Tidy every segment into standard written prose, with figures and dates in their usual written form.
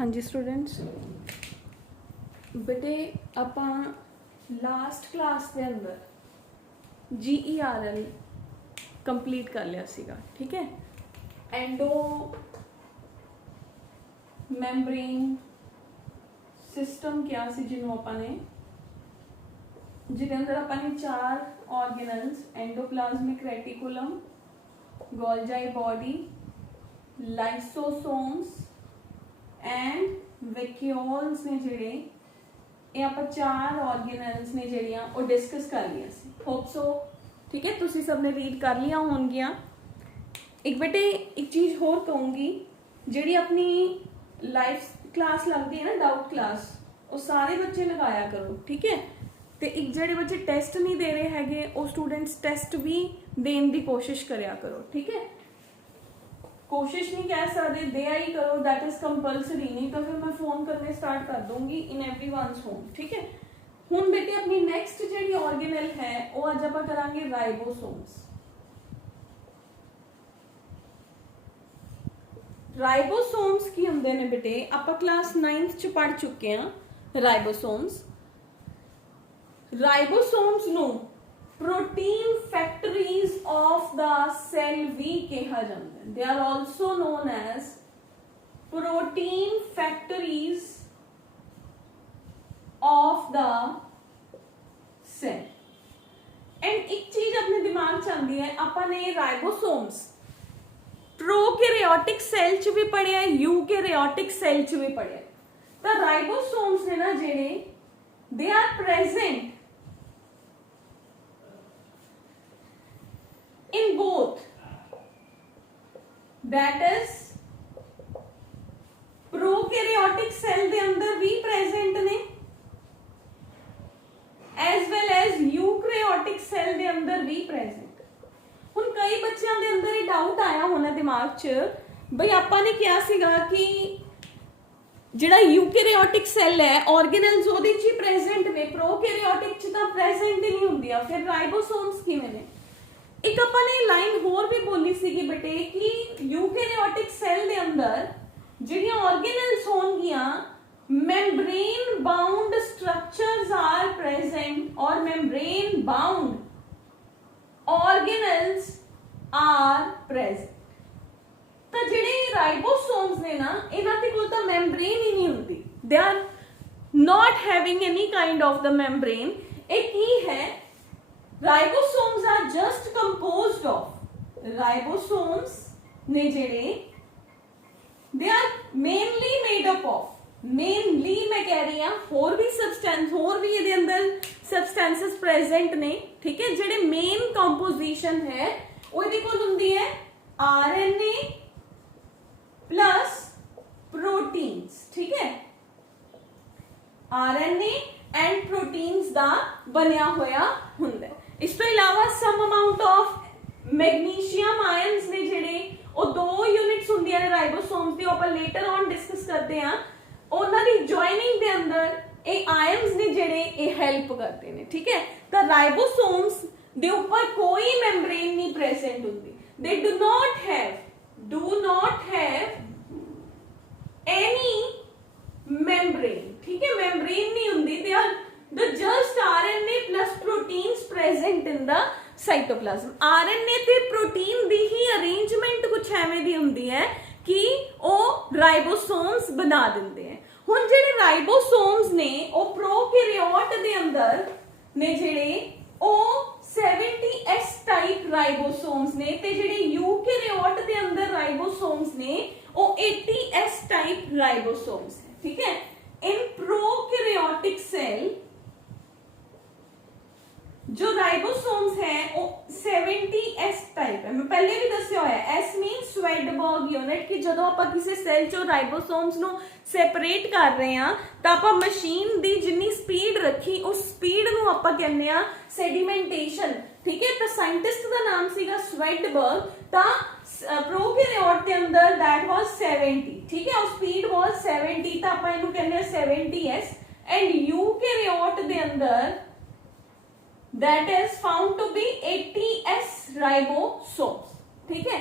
हाँ जी स्टूडेंट्स, बेटे ਆਪਾਂ लास्ट क्लास के अंदर GERL कंप्लीट कर लिया सीगा, ठीक है। एंडो मैम्ब्रेन सिस्टम क्या सी जिन्हों अपने जिहदे अंदर अपने 4 organelles endoplasmic reticulum, Golgi body, lysosomes and vacuoles ने जिहड़े ये आप 4 ऑर्गेनल्स ने जिहड़ियां वो डिस्कस कर लिया सी। होप सो ठीक है, तुसी सब ने रीड कर लिया होंगियां। एक बेटे एक चीज़ होर कहूँगी, जिहड़ी अपनी लाइफ क्लास लगती है ना डाउट क्लास, वो सारे बच्चे लगाया करो, ठीक है। तो एक जिहड़े बच्चे टेस्ट नहीं दे रहे हैगे वो स्टूडेंट्स टेस्ट भी देने की कोशिश करया करो, ठीक है। कोशिश नहीं कह सकते, दिया ही करो, दैट इज कंपल्सरी, नहीं तो फिर मैं फोन करने स्टार्ट कर दूंगी इन एवरीवनस होम, ठीक है। हुण बेटे अपनी नेक्स्ट जिहड़ी ऑर्गेनल है वो अज आपां करांगे राइबोसोम्स। राइबोसोम्स की हुंदे ने बेटे, आपां क्लास 9th च पढ़ चुके हैं राइबोसोम्स। राइबोसोम्स नूं protein factories of the cell भी कहा जाता है। They are also known as protein factories of the cell. And एक चीज अपने दिमाग च आती है, अपने राइबोसोम्स प्रोकैरियोटिक सेल च भी पढ़िया, यूकैरियोटिक सेल च भी पढ़िया। तो राइबोसोम्स ने ना जेडे they are present in both, that is prokaryotic cell दे अंदर भी present ने as well as eukaryotic cell दे अंदर भी present। हुण कई बच्चों दे अंदर ये डाउट आया होना दिमाग च, बई आपां ने क्या सीगा कि जिहड़ा यूकैरियोटिक सेल है ऑर्गेनल्स ओदे च ही प्रेजेंट ने, प्रोकैरियोटिक च तां प्रेजेंट ही नहीं हुंदियां, फिर राइबोसोम्स किवें ने। एक अपने लाइन होर भी बोली सी बेटे कि यूकैरियोटिक सेल दे अंदर जिहड़ियां ऑर्गेनल्स होणगियां membrane bound structures are present और membrane bound organelles are present. तो जिहड़े राइबोसोम्स ने ना इन्हां दे कोल तां मेम्ब्रेन ही नहीं हुंदी, they are not having any kind of the membrane. एक ही है, ribosomes are just composed of, ribosomes ने जेड़े they are mainly made up of, mainly मैं कह रही हूं होर भी सब्सटेंस, होर भी ये अंदर सब्सटेंसेस प्रेजेंट ने, ठीक है। जेड़े मेन कंपोजिशन है वो इहदे कोल हुंदी है आरएनए प्लस प्रोटीन्स, ठीक है। आरएनए एंड प्रोटीन्स दा बनिया होया हुंदा है। इस तो इलावा some amount of magnesium ions ने जेड़े वो 2 यूनिट्स हुंदियां ने राइबोसोम्स दी, ਆਪਾਂ लेटर ऑन डिस्कस करते हैं। ਉਹਨਾਂ ਦੀ जॉइनिंग दे अंदर ये आयंस ने जेड़े ये हेल्प करते हैं, ठीक है। तो राइबोसोम्स दे ऊपर कोई मेम्ब्रेन नहीं प्रेजेंट होती, they do not have any membrane, ठीक है। मेम्ब्रेन नहीं होती, they are the just RNA plus proteins present in the cytoplasm। RNA ते प्रोटीन दी ही अरेंजमेंट कुछ एवें दी हुंदी है कि वो राइबोसोम्स बना दिंदे हैं। हुण जेड़े राइबोसोम्स ने वो प्रोकैरियोट दे अंदर ने जेड़े ओ 70S टाइप राइबोसोम्स ने, ते जेड़े यूकैरियोट दे अंदर राइबोसोम्स ने वो 80S टाइप राइबोसोम्स है, ठीक है। इन प्रोकैरियोटिक सेल जो राइबोसोम्स है वो 70S टाइप है। मैं पहले भी दस्या होया, S मीन स्वेडबर्ग यूनिट, कि जदों आपां किसी सेल चों राइबोसोम्स नूं सेपरेट कर रहे हां तां आपां मशीन दी जिन्नी स्पीड रखी उस स्पीड नूं आपां कहने आ सेडिमेंटेशन, ठीक है। तो साइंटिस्ट दा नाम सीगा स्वेडबर्ग। तां प्रोकैरियोट दे अंदर दैट वाज 70, ठीक है, और स्पीड वाज 70, तां आपां इहनूं कहने आ 70S। एंड यूकैरियोट दे अंदर that is found to be 80S ribosomes, ठीक है।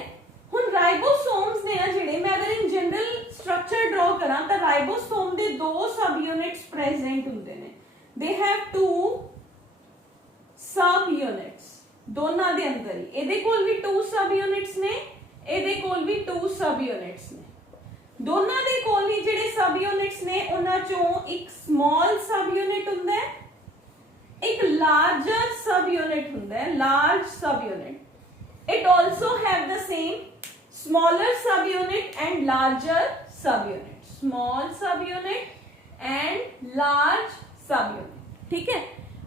ਹੁਣ ਰਾइबोसोम्स ने आ ਜਿਹੜੇ मैं अगर इन जनरल स्ट्रक्चर ड्रॉ करा ਤਾਂ ਰਾइबोसोम ਦੇ ਦੋ सब यूनिट्स प्रेजेंट ਹੁੰਦੇ ਨੇ they have two सब यूनिट्स ਦੋਨਾਂ ਦੇ ਅੰਦਰ ਹੀ ਇਹਦੇ ਕੋਲ ਵੀ two सब यूनिट्स ਨੇ ਇਹਦੇ ਕੋਲ ਵੀ two सब यूनिट्स ਨੇ ਦੋਨਾਂ ਦੇ ਕੋਲ ਹੀ ਜਿਹੜੇ सब यूनिट्स ਨੇ ਉਹਨਾਂ ਚੋਂ ਇੱਕ स्मॉल सब यूनिट ਹੁੰਦਾ ਹੈ एक larger subunit ਹੁੰਦਾ है large subunit it also have the same smaller subunit and larger subunit small subunit and large subunit ठीक है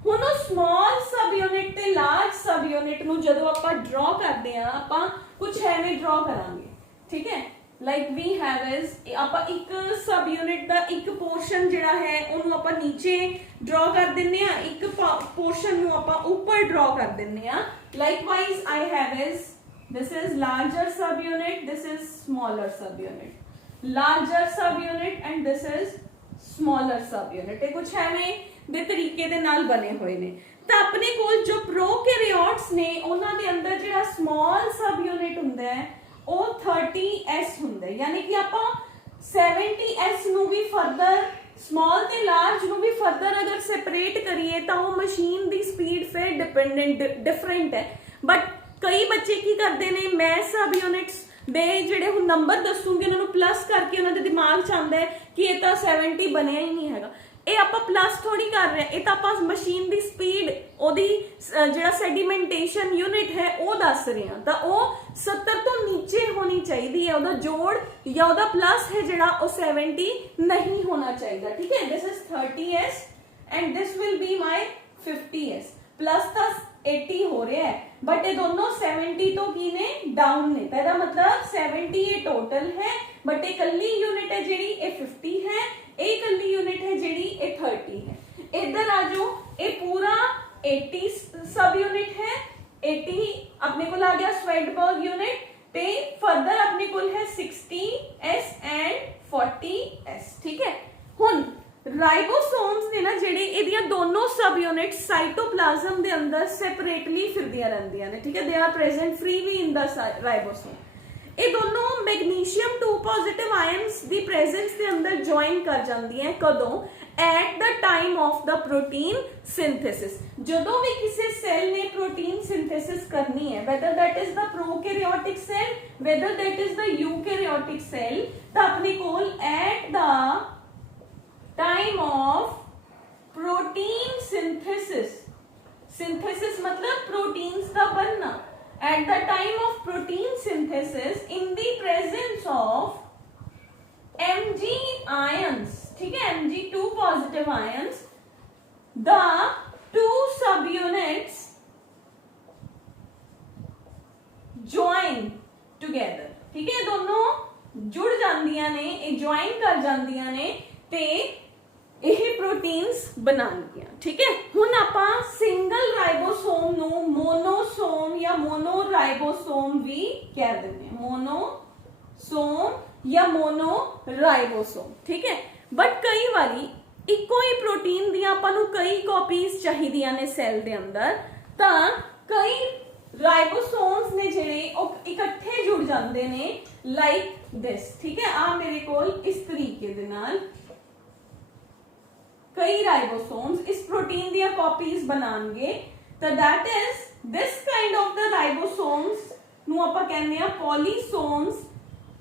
ਹੁਣ ਉਹ small subunit ਤੇ large subunit ਨੂੰ ਜਦੋਂ ਆਪਾਂ draw ਕਰਦੇ ਆ ਆਪਾਂ ਕੁਝ ਐਵੇਂ draw ਕਰਾਂਗੇ ਠੀਕ ਹੈ like we have is ਆਪਾਂ ਇੱਕ ਸਬ ਯੂਨਿਟ ਦਾ ਇੱਕ ਪੋਰਸ਼ਨ ਜਿਹੜਾ ਹੈ ਉਹਨੂੰ ਆਪਾਂ ਨੀਚੇ ਡਰਾ ਕਰ ਦਿੰਨੇ ਆ ਇੱਕ ਪੋਰਸ਼ਨ ਨੂੰ ਆਪਾਂ ਉੱਪਰ ਡਰਾ ਕਰ ਦਿੰਨੇ ਆ likewise I have is this is larger subunit this is smaller subunit larger subunit and this is smaller subunit ਇਹ ਕੁਝ ਐਵੇਂ ਦੇ ਤਰੀਕੇ ਦੇ ਨਾਲ ਬਣੇ ਹੋਏ ਨੇ ਤਾਂ ਆਪਣੇ ਕੋਲ ਜੋ ਪ੍ਰੋਕੈਰੀਓਟਸ ਨੇ ਉਹਨਾਂ ਦੇ ਅੰਦਰ ਜਿਹੜਾ ਸਮਾਲ ਸਬ ਯੂਨਿਟ ਹੁੰਦਾ ਹੈ ਉਹ 30s ਹੁੰਦਾ ਹੈ ਯਾਨੀ ਕਿ ਆਪਾਂ 70s ਨੂੰ ਵੀ ਫਰਦਰ ਸਮਾਲ ਤੇ ਲਾਰਜ ਨੂੰ ਵੀ ਫਰਦਰ ਅਗਰ ਸੈਪਰੇਟ ਕਰੀਏ ਤਾਂ ਉਹ ਮਸ਼ੀਨ ਦੀ ਸਪੀਡ ਫਿਰ ਡਿਫਰੈਂਟ ਹੈ ਬਟ ਕਈ ਬੱਚੇ ਕੀ ਕਰਦੇ ਨੇ ਮੈਂ ਸਬ ਯੂਨਿਟਸ ਦੇ ਜਿਹੜੇ ਹੁਣ ਨੰਬਰ ਦੱਸੂਗੇ ਉਹਨਾਂ ਨੂੰ ਪਲੱਸ ਕਰਕੇ ਉਹਨਾਂ ਦੇ ਦਿਮਾਗ 'ਚ ਆਉਂਦਾ ਹੈ ਕਿ ਇਹ ਤਾਂ 70 ਬਣਿਆ ਹੀ ਨਹੀਂ ਹੈਗਾ ਇਹ ਆਪਾਂ ਪਲੱਸ ਥੋੜੀ ਕਰ ਰਹੇ ਇਹ ਤਾਂ ਆਪਾਂ ਮਸ਼ੀਨ ਦੀ ਸਪੀਡ ਉਹਦੀ ਜਿਹੜਾ ਸੈਡੀਮੈਂਟੇਸ਼ਨ ਯੂਨਿਟ ਹੈ ਉਹ ਦੱਸ ਰਹੇ ਹਾਂ ਤਾਂ ਉਹ 70 ਤੋਂ ਨੀਚੇ ਹੋਣੀ ਚਾਹੀਦੀ ਹੈ ਉਹਦਾ ਜੋੜ ਜਾਂ ਉਹਦਾ ਪਲੱਸ ਹੈ ਜਿਹੜਾ ਉਹ 70 ਨਹੀਂ ਹੋਣਾ ਚਾਹੀਦਾ ਠੀਕ ਹੈ this is 30s and this will be my 50s plus ਤਾਂ 80 ਹੋ ਰਿਹਾ ਹੈ ਬਟ ਇਹ ਦੋਨੋਂ 70 ਤੋਂ ਕੀ ਨੇ ਡਾਊਨ ਨੇ ਤਾਂ ਇਹਦਾ ਮਤਲਬ 70 ਇਹ ਟੋਟਲ ਹੈ ਬਟ ਇਹ ਕੱਲੀ ਯੂਨਿਟ ਹੈ ਜਿਹੜੀ ਇਹ 50 ਹੈ ਇਹ ਕੱਲੀ ਯੂਨਿਟ ਹੈ ਜਿਹੜੀ ਇਹ 30 ਹੈ ਇਧਰ ਆ ਜਾਓ ਇਹ ਪੂਰਾ 80 सब यूनिट है 80 अपने को आ गया स्वेडबर्ग यूनिट पे फर्दर अपने को है 60s एंड 40s ठीक है हुन ਰਾइबोसोम्स ने ना ਜਿਹੜੇ ਇਹਦੀਆਂ ਦੋਨੋਂ सब यूनिट्स साइटोप्लाज्म ਦੇ ਅੰਦਰ ਸੈਪਰੇਟਲੀ ਫਿਰਦੀਆਂ ਰਹਿੰਦੀਆਂ ਨੇ ਠੀਕ ਹੈ ਦੇ ਆਰ ਪ੍ਰੈਜ਼ੈਂਟ ਫ੍ਰੀਲੀ ਇਨ ਦਾ ਰਾइबोसोम ਇਹ ਦੋਨੋਂ ਮੈਗਨੀਸ਼ੀਅਮ 2 ਪੋਜ਼ਿਟਿਵ ਆਇਨਸ ਦੀ ਪ੍ਰੈਜ਼ੈਂਸ ਦੇ ਅੰਦਰ ਜੁਆਇਨ ਕਰ ਜਾਂਦੀਆਂ ਕਦੋਂ at the time of the protein synthesis ਜਦੋਂ ਵੀ ਕਿਸੇ ਸੈੱਲ ਨੇ ਪ੍ਰੋਟੀਨ ਸਿੰਥੇਸਿਸ ਕਰਨੀ ਹੈ whether that is the prokaryotic cell whether that is the eukaryotic cell ਤਾਂ ਆਪਣੇ ਕੋਲ at the time of protein synthesis synthesis मतलब proteins का बनना at the time of protein synthesis in the presence of Mg ions ठीक है Mg2 positive ions the two subunits join together ठीक है दोनों जुड़ ਜਾਂਦੀਆਂ ਨੇ ਇਹ join ਕਰ ਜਾਂਦੀਆਂ ਨੇ ਤੇ ਇਹ ਪ੍ਰੋਟੀਨਸ ਬਣਾਉਂਦੀਆਂ ਠੀਕ ਹੈ ਹੁਣ ਆਪਾਂ ਸਿੰਗਲ ਰਾइबोसोम ਨੂੰ ਮੋਨੋਸੋਮ ਜਾਂ ਮੋਨੋ ਰਾइबोसोम ਵੀ ਕਹਿ ਦਿੰਦੇ ਹਾਂ ਮੋਨੋਸੋਮ ਜਾਂ ਮੋਨੋ ਰਾइबोसोम ਠੀਕ ਹੈ ਬਟ ਕਈ ਵਾਰੀ ਇੱਕੋ ਹੀ ਪ੍ਰੋਟੀਨ ਦੀਆਂ ਆਪਾਂ ਨੂੰ ਕਈ ਕਾਪੀਜ਼ ਚਾਹੀਦੀਆਂ ਨੇ ਸੈੱਲ ਦੇ ਅੰਦਰ ਤਾਂ ਕਈ ਰਾइबोसोम्स ਨੇ ਜਿਹੜੇ ਉਹ ਇਕੱਠੇ ਜੁੜ ਜਾਂਦੇ ਨੇ ਲਾਈਕ ਦਿਸ ਠੀਕ ਹੈ ਆ ਮੇਰੇ ਕੋਲ ਇਸ ਤਰੀਕੇ ਦੇ ਨਾਲ कई राइबोसोम्स इस प्रोटीन दिया कॉपीज बनाएंगे तो that is this kind of the ribosomes नु ਆਪਾਂ ਕਹਿੰਦੇ ਆ ਪੋਲੀसोम्स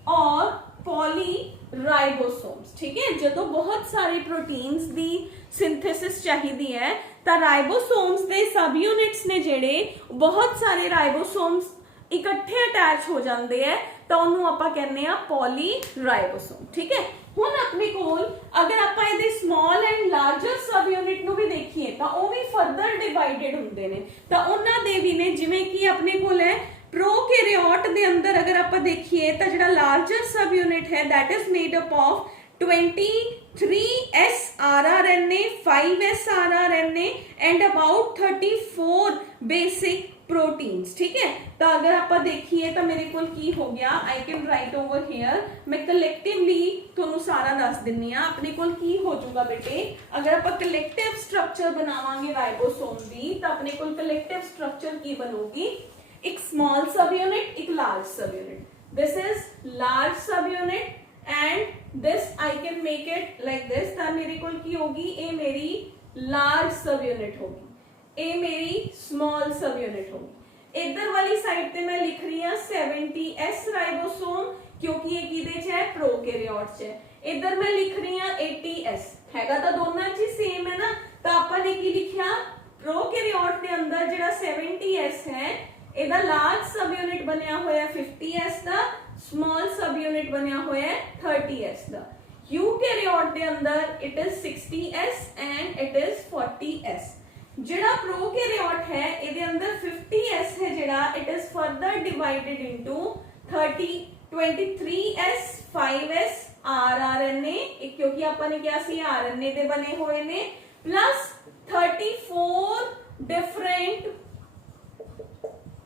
और पॉलीराइबोसोम्स ठीक है ਜਦੋਂ ਬਹੁਤ ਸਾਰੇ ਪ੍ਰੋਟੀਨਸ ਦੀ ਸਿੰਥੇਸਿਸ ਚਾਹੀਦੀ ਹੈ ਤਾਂ ਰਾइबोसोम्स ਦੇ ਸਬ ਯੂਨਿਟਸ ਨੇ ਜਿਹੜੇ ਬਹੁਤ ਸਾਰੇ ਰਾइबोसोम्स ਇਕੱਠੇ ਅਟੈਚ ਹੋ ਜਾਂਦੇ ਆ ਤਾਂ ਉਹਨੂੰ ਆਪਾਂ ਕਹਿੰਦੇ ਆ ਪੋਲੀਰਾइबोसोम ਠੀਕ ਹੈ ਹੁਣ ਆਪਣੇ ਕੋਲ ਅਗਰ ਆਪਾਂ ਇਹਦੇ small and larger sub unit ਨੂੰ ਵੀ ਦੇਖੀਏ ਤਾਂ ਉਹ ਵੀ ਫਰਦਰ ਡਿਵਾਈਡਡ ਹੁੰਦੇ ਨੇ ਤਾਂ ਉਹਨਾਂ ਦੇ ਵੀ ਨੇ ਜਿਵੇਂ ਕਿ ਆਪਣੇ ਕੋਲ ਹੈ ਪ੍ਰੋਕੈਰੀਓਟ ਦੇ ਅੰਦਰ ਅਗਰ ਆਪਾਂ ਦੇਖੀਏ ਤਾਂ ਜਿਹੜਾ ਲਾਰਜਰ ਸਬ ਯੂਨਿਟ ਹੈ that is made up of 23s rRNA 5s rRNA and about 34 basic proteins ठीक है तो अगर आप देखिए तो मेरे को की हो गया I can write over here मैं कलेक्टिवली ਤੁਹਾਨੂੰ ਸਾਰਾ ਦੱਸ ਦਿੰਨੀ ਆ ਆਪਣੇ ਕੋਲ ਕੀ ਹੋ ਜਾਊਗਾ ਬੇਟੇ ਅਗਰ ਆਪਾਂ ਕਲੈਕਟਿਵ ਸਟਰਕਚਰ ਬਣਾਵਾਂਗੇ ਰਾइबोसोम ਦੀ ਤਾਂ ਆਪਣੇ ਕੋਲ ਕਲੈਕਟਿਵ ਸਟਰਕਚਰ ਕੀ ਬਣੂਗੀ ਇੱਕ ਸਮਾਲ सब यूनिट एक लार्ज सब unit this is large subunit and this I can make it like this। ਤਾਂ ਮੇਰੇ ਕੋਲ ਕੀ होगी, ये मेरी large subunit होगी, ये मेरी small subunit होगी। इधर वाली साइड पे मैं लिख रही हूँ 70s राइबोसोम, क्योंकि ये किदे च है, प्रोकैरियोट च है। इधर मैं लिख रही हूँ 80s, हैगा तो दोनों च सेम है ना। तो अपन ने की लिखा, प्रोकैरियोट के अंदर जिहड़ा 70s है, ਇਹਦਾ ਲਾਰਜ ਸਬ ਯੂਨਿਟ ਬਣਿਆ ਹੋਇਆ 50s ਦਾ, ਸਮਾਲ ਸਬ ਯੂਨਿਟ ਬਣਿਆ ਹੋਇਆ 30s ਦਾ। ਯੂਕੈਰੀਓਟ ਦੇ ਅੰਦਰ it is 60s and it is 40s। ਜਿਹੜਾ ਪ੍ਰੋਕੈਰੀਓਟ ਹੈ ਇਹਦੇ ਅੰਦਰ 50s ਹੈ ਜਿਹੜਾ, it is further divided into 30 23s 5s rRNA, क्योंकि ਆਪਾਂ ਨੇ ਕਿਹਾ ਸੀ RNA ਦੇ ਬਣੇ ਹੋਏ ਨੇ, ਪਲੱਸ 34 ਡਿਫਰੈਂਟ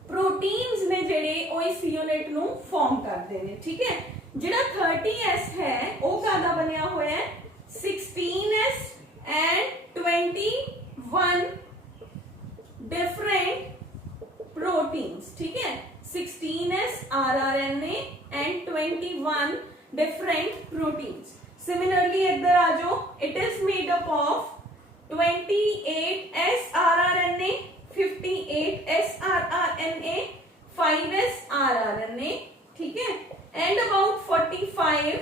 प्रोटीन्स ने जेड़े ओ इस यूनिट नु फॉर्म करते हैं। ठीक है, जेड़ा 30s है वो कादा बनया होया है 16s एंड 21 डिफरेंट प्रोटीन्स। ठीक है, 16s rRNA and 21 different proteins. Similarly इधर आ जाओ, it is made up of 28s rRNA, 58s rRNA, 5s rRNA, ठीक है, and about 45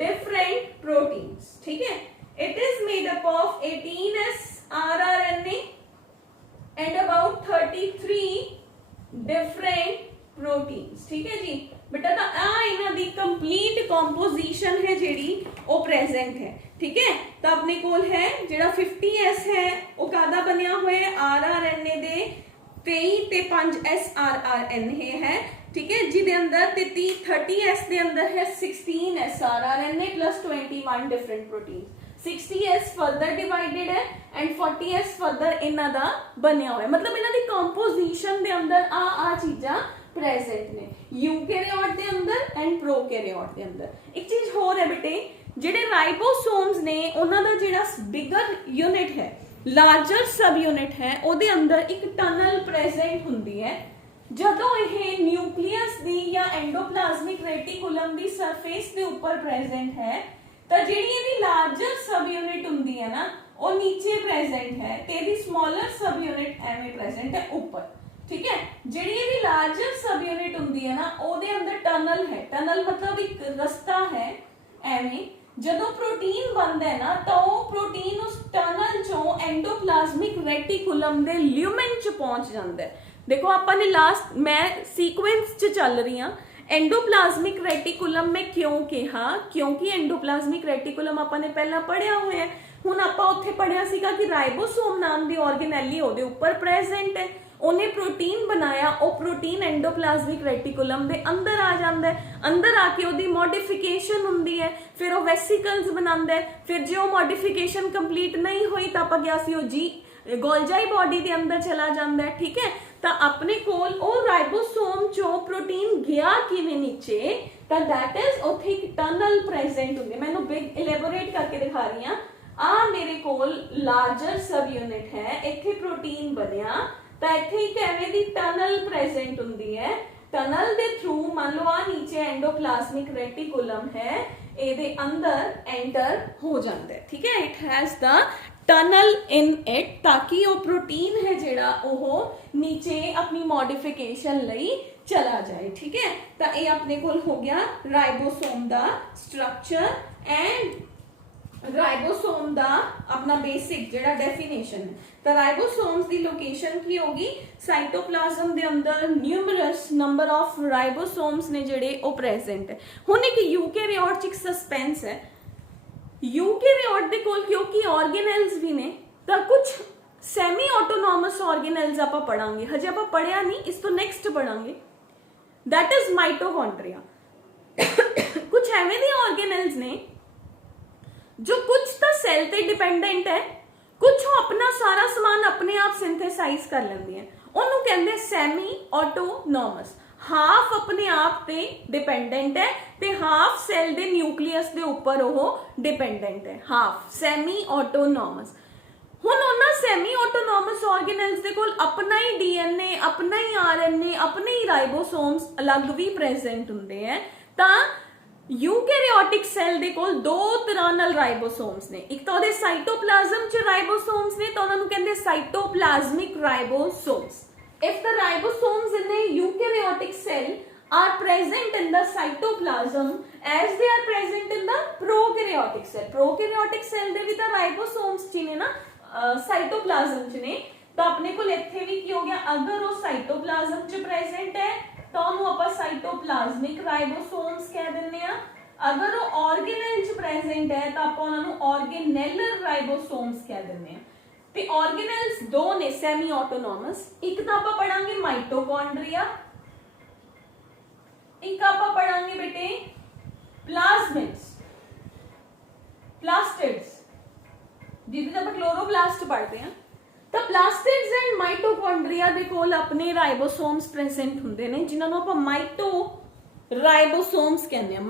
different proteins। ठीक है, it is made up of 18s rRNA and about 33 different proteins। ठीक है जी बेटा, तो आ इन्हां दी कंप्लीट कंपोजिशन है जेड़ी वो प्रेजेंट है। ठीक है, तो अपने कोल है जेड़ा 50s है वो कादा बनया होया rRNA दे 23 ते 5s rRNA है। ठीक है, जिदे अंदर 30s दे अंदर है 16s rRNA plus 21 different protein. 60s further divided है एंड 40s फर्दर इन्हां दा बनया होया, मतलब इन्हां दी कंपोजिशन दे अंदर आ चीजां प्रेजेंट ने यूकैरियोट दे अंदर एंड प्रोकैरियोट दे अंदर। एक चीज होर है बेटे, ਜਿਹੜੇ ਰਾਈਬੋਸੋਮਸ ਨੇ ਉਹਨਾਂ ਦਾ ਜਿਹੜਾ ਬਿਗਰ ਯੂਨਿਟ ਹੈ, ਲਾਰਜਰ ਸਬ ਯੂਨਿਟ ਹੈ, ਉਹਦੇ ਅੰਦਰ ਇੱਕ ਟਨਲ ਪ੍ਰੈਜ਼ੈਂਟ ਹੁੰਦੀ ਹੈ। ਜਦੋਂ ਇਹ ਨਿਊਕਲੀਅਸ ਦੀ ਜਾਂ ਐਂਡੋਪਲਾਜ਼ਮਿਕ ਰੈਟੀਕੂਲਮ ਦੀ ਸਰਫੇਸ ਦੇ ਉੱਪਰ ਪ੍ਰੈਜ਼ੈਂਟ ਹੈ, ਤਾਂ ਜਿਹੜੀ ਇਹਦੀ ਲਾਰਜਰ ਸਬ ਯੂਨਿਟ ਹੁੰਦੀ ਹੈ ਨਾ, ਉਹ ਨੀਚੇ ਪ੍ਰੈਜ਼ੈਂਟ ਹੈ ਤੇ ਇਹਦੀ ਸਮਾਲਰ ਸਬ ਯੂਨਿਟ ਐਵੇਂ ਪ੍ਰੈਜ਼ੈਂਟ ਹੈ ਉੱਪਰ। ठीक है, ਜਿਹੜੀ ਇਹਦੀ ਲਾਰਜਰ ਸਬ ਯੂਨਿਟ ਹੁੰਦੀ ਹੈ ਨਾ, ਉਹਦੇ ਅੰਦਰ ਟਨਲ ਹੈ। ਟਨਲ ਮਤਲਬ ਇੱਕ ਰਸਤਾ ਹੈ ਐਵੇਂ। ਜਦੋਂ ਪ੍ਰੋਟੀਨ ਬਣਦਾ ਹੈ ਨਾ, ਤਾਂ ਉਹ ਪ੍ਰੋਟੀਨ ਉਸ ਟਨਲ ਚੋਂ ਐਂਡੋਪਲਾਜ਼ਮਿਕ ਰੈਟੀਕੂਲਮ ਦੇ ਲਿਊਮਨ ਚ ਪਹੁੰਚ ਜਾਂਦਾ ਹੈ। ਦੇਖੋ ਆਪਾਂ ਨੇ ਲਾਸਟ, ਮੈਂ ਸੀਕੁਐਂਸ ਚ ਚੱਲ ਰਹੀ ਹਾਂ। एंडोप्लाज्मिक रेटिकुलम में क्यों कहा, क्योंकि एंडोप्लाज्मिक रेटिकुलम ਆਪਾਂ ਨੇ ਪਹਿਲਾਂ ਪੜਿਆ ਹੋਇਆ ਹੈ। ਹੁਣ ਆਪਾਂ ਉੱਥੇ ਪੜਿਆ ਸੀਗਾ ਕਿ ਰਾਈਬੋਸੋਮ ਨਾਮ ਦੀ ਆਰਗੇਨੈਲੀ ਉਹਦੇ ਉੱਪਰ ਪ੍ਰੈਜ਼ੈਂਟ ਹੈ, ਉਹਨੇ ਪ੍ਰੋਟੀਨ ਬਣਾਇਆ, ਉਹ ਪ੍ਰੋਟੀਨ ਐਂਡੋਪਲਾਜ਼ਮਿਕ ਰੈਟੀਕੂਲਮ ਦੇ ਅੰਦਰ ਆ ਜਾਂਦਾ ਹੈ। ਅੰਦਰ ਆ ਕੇ ਉਹਦੀ ਮੋਡੀਫਿਕੇਸ਼ਨ ਹੁੰਦੀ ਹੈ, ਫਿਰ ਉਹ ਵੈਸਿਕਲਸ ਬਣਾਉਂਦਾ ਹੈ। ਫਿਰ ਜੇ ਉਹ ਮੋਡੀਫਿਕੇਸ਼ਨ ਕੰਪਲੀਟ ਨਹੀਂ ਹੋਈ ਤਾਂ ਆਪਾਂ ਗਿਆ ਸੀ ਉਹ ਗੋਲਜਾਈ ਬॉडी ਦੇ ਅੰਦਰ ਚਲਾ ਜਾਂਦਾ ਹੈ। ਠੀਕ ਹੈ, ਤਾਂ ਆਪਣੇ ਕੋਲ ਉਹ ਰਾਈਬੋਸੋਮ ਚੋਂ ਪ੍ਰੋਟੀਨ ਗਿਆ ਕਿਵੇਂ ਨੀਚੇ, ਤਾਂ ਦੈਟ ਇਜ਼ ਉੱਥੇ ਇੱਕ ਟਨਲ ਪ੍ਰੈਜ਼ੈਂਟ ਹੁੰਦੀ ਹੈ। ਮੈਨੂੰ ਬਿਗ ਇਲੈਬੋਰੇਟ ਕਰਕੇ ਦਿਖਾ ਰਹੀ ਹਾਂ। ਆ ਮੇਰੇ ਕੋਲ ਲਾਰਜਰ ਸਬ ਯੂਨਿਟ ਹੈ, ਇੱਥੇ ਪ੍ਰੋਟੀਨ ਬਣਿਆ, ਤਾਂ ਇੱਥੇ ਇੱਕ ਐਵੇਂ ਦੀ ਟਨਲ ਪ੍ਰੈਜ਼ੈਂਟ ਹੁੰਦੀ ਹੈ। ਟਨਲ ਦੇ ਥਰੂ ਮੰਨ ਲਓ ਆ ਨੀਚੇ ਐਂਡੋਪਲਾਜ਼ਮਿਕ ਰੈਟੀਕੂਲਮ ਹੈ, ਇਹਦੇ ਅੰਦਰ ਐਂਟਰ ਹੋ ਜਾਂਦਾ ਹੈ। ਠੀਕ ਹੈ, it has the tunnel in it, ताकि वो प्रोटीन है जेड़ा वो नीचे अपनी मॉडिफिकेशन लई चला जाए। ठीक है, तो ये अपने कोल हो गया राइबोसोम दा स्ट्रक्चर एंड राइबोसोम दा अपना बेसिक जेड़ा डेफिनेशन है। तो राइबोसोम्स दी लोकेशन की होगी, साइटोप्लाज्म दे अंदर न्यूमरस नंबर ऑफ राइबोसोम्स ने जेड़े वो प्रेजेंट है। हुण एक यूकैरियोट च एक सस्पेंस है, यूकैरियोट दे कोल क्योंकि ऑर्गेनेल्स भी ने, तो कुछ सैमी ऑटोनॉमस ऑर्गेनेल्स आप पढ़ांगे, हजे आप पढ़िया नहीं, इस तो नेक्स्ट पढ़ांगे, दैट इज माइटोकॉन्ड्रिया। कुछ एवें दी ऑर्गेनेल्स ने जो कुछ तो सेल ते डिपेंडेंट है, कुछ अपना सारा समान अपने आप सिंथेसाइज कर लेंदी है, उन्होंने कहते हैं सैमी ऑटोनॉमस। हाफ अपने आप ते डिपेंडेंट है ते हाफ सेल दे न्यूक्लियस दे ऊपर वो डिपेंडेंट है, हाफ सैमी ऑटोनॉमस। ਹੁਣ ਉਹਨਾਂ ਸੈਮੀ ਆਟੋਨੋਮਸ ਆਰਗੇਨਲਸ ਦੇ ਕੋਲ ਆਪਣਾ ਹੀ ਡੀਐਨਏ, ਆਪਣਾ ਹੀ ਆਰਐਨਏ, ਆਪਣੇ ਹੀ ਰਾਈਬੋਸੋਮਸ ਅਲੱਗ ਵੀ ਪ੍ਰੈਜ਼ੈਂਟ ਹੁੰਦੇ ਹੈ। ਤਾਂ यूकैरियोटिक सेल ਦੇ ਕੋਲ ਦੋ ਤਰ੍ਹਾਂ ਨਾਲ ਰਾਈਬੋਸੋਮਸ ਨੇ, ਇੱਕ ਤਾਂ ਉਹਦੇ ਸਾਈਟੋਪਲਾਜ਼ਮ ਚ ਰਾਈਬੋਸੋਮਸ ਨੇ ਤਾਂ ਉਹਨਾਂ ਨੂੰ ਕਹਿੰਦੇ ਸਾਈਟੋਪਲਾਜ਼ਮਿਕ ribosomes. if the ribosomes in a eukaryotic cell are present in the cytoplasm as they are present in the prokaryotic cell, prokaryotic cell ਦੇ ਵੀ ਤਾਂ ਰਾਈਬੋਸੋਮਸ ਚ ਨੇ ਨਾ, ਸਾਈਟੋਪਲਾਜ਼ਮ ਚ ਨੇ, ਤਾਂ ਆਪਣੇ ਕੋਲ ਇੱਥੇ ਵੀ ਕੀ ਹੋ ਗਿਆ, ਅਗਰ ਉਹ ਸਾਈਟੋਪਲਾਜ਼ਮ ਚ ਪ੍ਰੈਜ਼ੈਂਟ ਹੈ ਤਾਂ ਉਹਨੂੰ ਆਪਾਂ ਸਾਈਟੋਪਲਾਜ਼ਮਿਕ ਰਾਈਬੋਸੋਮਸ ਕਹਿ ਦਿੰਦੇ ਆ। ਅਗਰ ਉਹ ਆਰਗੇਨਲ ਚ ਪ੍ਰੈਜ਼ੈਂਟ ਹੈ ਤਾਂ ਆਪਾਂ ਉਹਨਾਂ ਨੂੰ ਆਰਗੇਨੈਲਰ ਰਾਈਬੋਸੋਮਸ ਕਹਿ ਦਿੰਦੇ ਆ। ਤੇ ਆਰਗੇਨਲਸ ਦੋ ਨੇ ਸੈਮੀ ਆਟੋਨੋਮਸ, ਇੱਕ ਤਾਂ ਆਪਾਂ ਪੜਾਂਗੇ ਮਾਈਟੋਕੌਂਡਰੀਆ, ਇੱਕ ਆਪਾਂ ਪੜਾਂਗੇ ਬੇਟੇ ਪਲਾਜ਼ਮਿਡਸ, ਪਲਾਸਟਿਡਸ, ਜਿਹਦੇ ਆਪਾਂ ਕਲੋਰੋਪਲਾਸਟ ਪੜ੍ਹਦੇ ਆ। ਤਾਂ ਪਲਾਸਟਿਡਸ ਐਂਡ ਮਾਈਟੋਕੌਂਡਰੀਆ ਦੇ ਕੋਲ ਆਪਣੇ ਰਾਈਬੋਸੋਮਸ ਪ੍ਰੈਜ਼ੈਂਟ ਹੁੰਦੇ ਨੇ, ਜਿਨ੍ਹਾਂ ਨੂੰ ਆਪਾਂ ਮਾਈਟੋ ਰਾਈਬੋਸੋਮਸ ਕਹਿੰਦੇ ਆ।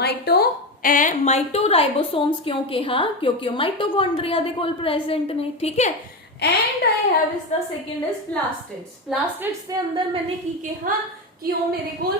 ਮਾਈਟੋ ਰਾਈਬੋਸੋਮਸ ਕਿਉਂ ਕਿਹਾ, ਕਿਉਂਕਿ ਉਹ ਮਾਈਟੋਕੌਂਡਰੀਆ ਦੇ ਕੋਲ ਪ੍ਰੈਜ਼ੈਂਟ ਨੇ, ਠੀਕ ਹੈ। एंड आई हैव इस the second is plastids. Plastids के अंदर मैंने की कहा कि वो मेरे को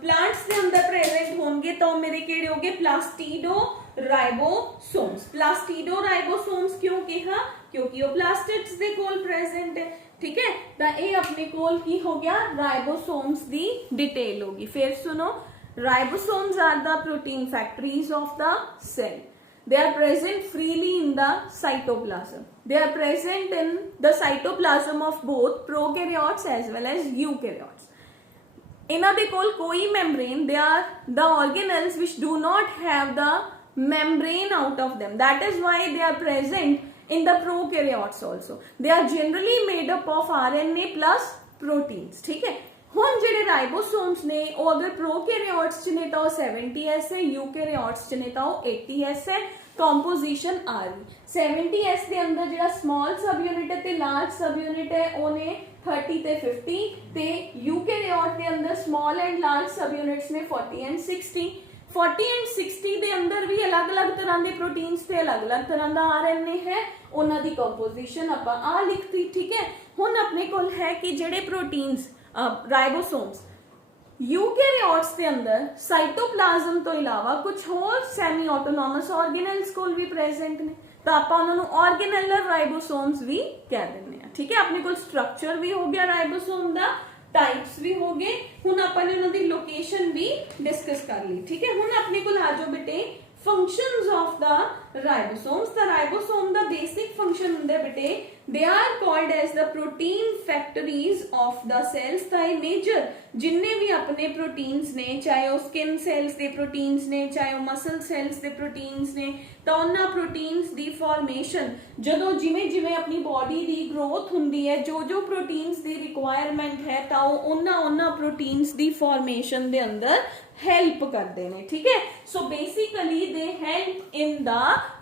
प्लांट्स के अंदर प्रेजेंट होंगे तो मेरे केड़े होंगे प्लास्टिडो राइबोसोम्स। प्लास्टिडो राइबोसोम्स क्यों कहा, क्योंकि वो प्लास्टिड्स दे कोल प्रेजेंट है, ठीक है। तो ये अपने कोल की हो गया राइबोसोम्स दी डिटेल होगी। फिर सुनो, ribosomes are the protein factories of the cell. They are present freely in the cytoplasm. They are present in the cytoplasm of both prokaryotes as well as eukaryotes. ਇਹਨਾਂ ਦੇ ਕੋਲ ਕੋਈ membrane, they are the organelles which do not have the membrane out of them. That is why they are present in the prokaryotes also. They are generally made up of RNA plus proteins, ठीक है। ਹੁਣ ਜਿਹੜੇ ribosomes ਨੇ ਉਹ ਅਗਰ ਪ੍ਰੋਕੈਰੀਓਟਸ ਚ ਨੇ ਤਾਂ ਉਹ 70s ਹੈ, ਯੂਕੈਰੀਓਟਸ ਚ ਨੇ ਤਾਂ ਉਹ 80s ਹੈ। ਕੰਪੋਜੀਸ਼ਨ ਆ ਰਹੀ 70s ਦੇ ਅੰਦਰ ਜਿਹੜਾ ਸਮਾਲ ਸਬ ਯੂਨਿਟ ਹੈ ਤੇ ਲਾਰਜ ਸਬ ਯੂਨਿਟ ਹੈ ਉਹਨੇ 30 ਤੇ 50, ਤੇ ਯੂਕੈਰੀਓਟ ਦੇ ਅੰਦਰ small and large sub units ਨੇ 40 ਐਂਡ 60। 40 ਐਂਡ 60 ਦੇ ਅੰਦਰ ਵੀ ਅਲੱਗ-ਅਲੱਗ ਤਰ੍ਹਾਂ ਦੇ ਪ੍ਰੋਟੀਨਸ ਤੇ ਅਲੱਗ-ਅਲੱਗ ਤਰ੍ਹਾਂ ਦਾ ਆਰਐਨਏ ਹੈ, ਉਹਨਾਂ ਦੀ ਕੰਪੋਜੀਸ਼ਨ ਆਪਾਂ ਆ ਲਿਖਤੀ, ਠੀਕ ਹੈ। ਹੁਣ ਆਪਣੇ ਕੋਲ ਹੈ ਕਿ ਜਿਹੜੇ ਪ੍ਰੋਟੀਨਸ ਰਾਈਬੋਸੋਮਸ यूकैरियोट्स के अंदर साइटोप्लाज्म तो इलावा कुछ और सैमी ऑटोनॉमस ऑर्गेनल्स कोल भी प्रेजेंट ने, तो आप उन्होंने ऑर्गेनेलर राइबोसोम्स भी कह देने हैं, ठीक है। अपने को स्ट्रक्चर भी हो गया राइबोसोम दा, टाइप्स भी हो गए, हुण अपन उन्हां दी लोकेशन भी डिस्कस कर ली, ठीक है। हुण अपने को आ जाओ बेटे functions of the ribosomes। the ribosome the basic function ਹੁੰਦੇ ਬੇਟੇ, they are called as the protein factories of the cells। ਤਾਂ ਇਹ ਮੇਜਰ ਜਿੰਨੇ ਵੀ ਆਪਣੇ ਪ੍ਰੋਟੀਨਸ ਨੇ, ਚਾਹੇ ਉਹ ਸਕਿਨ ਸੈਲਸ ਦੇ ਪ੍ਰੋਟੀਨਸ ਨੇ, ਚਾਹੇ ਉਹ ਮਸਲ ਸੈਲਸ ਦੇ ਪ੍ਰੋਟੀਨਸ ਨੇ, ਤਾਂ ਉਹਨਾਂ ਪ੍ਰੋਟੀਨਸ ਦੀ ਫਾਰਮੇਸ਼ਨ ਜਦੋਂ ਜਿਵੇਂ ਆਪਣੀ ਬੋਡੀ ਦੀ ਗਰੋਥ ਹੁੰਦੀ ਹੈ, ਜੋ ਪ੍ਰੋਟੀਨਸ ਦੀ ਰਿਕੁਆਇਰਮੈਂਟ ਹੈ ਤਾਂ ਉਹ ਉਹਨਾਂ ਪ੍ਰੋਟੀਨਸ ਦੀ ਫਾਰਮੇਸ਼ਨ ਦੇ ਅੰਦਰ हेल्प करते हैं, ठीक है। So basically they help in the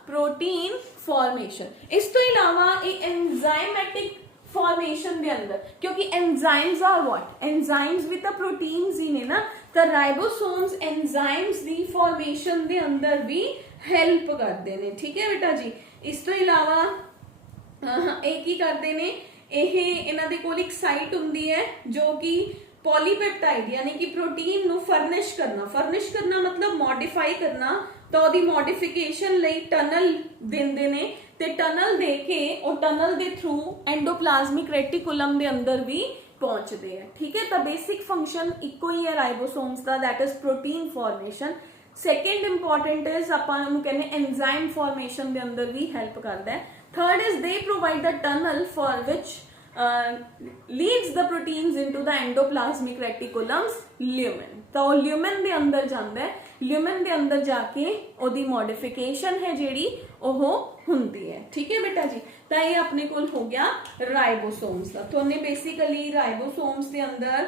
protein formation. इस तो इलावा एंजाइमेटिक फॉर्मेशन दे अंदर, क्योंकि एंजाइम्स आर व्हाट, एंजाइम्स भी तो प्रोटीन्स ही ने ना, तो राइबोसोम्स एंजाइम्स दी फॉर्मेशन दे अंदर भी हेल्प करते हैं, ठीक है बेटा जी। इस तो इलावा एक ही करते हैं, इन्हां दे कोल एक साइट हुंदी है जो कि पॉलीपेप्टाइड यानी कि प्रोटीन ਨੂੰ ਫਰਨਿਸ਼ ਕਰਨਾ मतलब ਮੋਡੀਫਾਈ ਕਰਨਾ, ਤਾਂ ਉਹਦੀ ਮੋਡੀਫਿਕੇਸ਼ਨ ਲਈ ਟਨਲ ਦਿੰਦੇ ਨੇ, ਤੇ ਟਨਲ ਦੇ ਕੇ ਉਹ ਟਨਲ ਦੇ ਥਰੂ ਐਂਡੋਪਲਾਜ਼ਮਿਕ ਰੈਟੀਕੂਲਮ ਦੇ ਅੰਦਰ ਵੀ ਪਹੁੰਚਦੇ ਆ, ਠੀਕ ਹੈ। ਤਾਂ ਬੇਸਿਕ ਫੰਕਸ਼ਨ ਇੱਕੋ ਹੀ ਹੈ ribosomes the, that is protein formation। Second important is ਆਪਾਂ ਨੂੰ ਕਹਿੰਦੇ ਐਂਜ਼ਾਈਮ ਫਾਰਮੇਸ਼ਨ ਦੇ ਅੰਦਰ ਵੀ ਹੈਲਪ ਕਰਦਾ ਹੈ। Third is they provide the tunnel for which leads the proteins into the endoplasmic reticulum's lumen। तो lumen ਦੇ ਅੰਦਰ ਜਾਂਦਾ ਹੈ, lumen ਦੇ ਅੰਦਰ ਜਾ ਕੇ ਉਹਦੀ ਮੋਡੀਫਿਕੇਸ਼ਨ ਹੈ ਜਿਹੜੀ ਉਹ ਹੁੰਦੀ ਹੈ, ਠੀਕ ਹੈ ਬੇਟਾ ਜੀ। ਤਾਂ ਇਹ ਆਪਣੇ ਕੋਲ ਹੋ ਗਿਆ ਰਾਈਬੋਸੋਮਸ ਦਾ। ਤੁਹਾਨੇ ਬੇਸਿਕਲੀ ਰਾਈਬੋਸੋਮਸ ਦੇ ਅੰਦਰ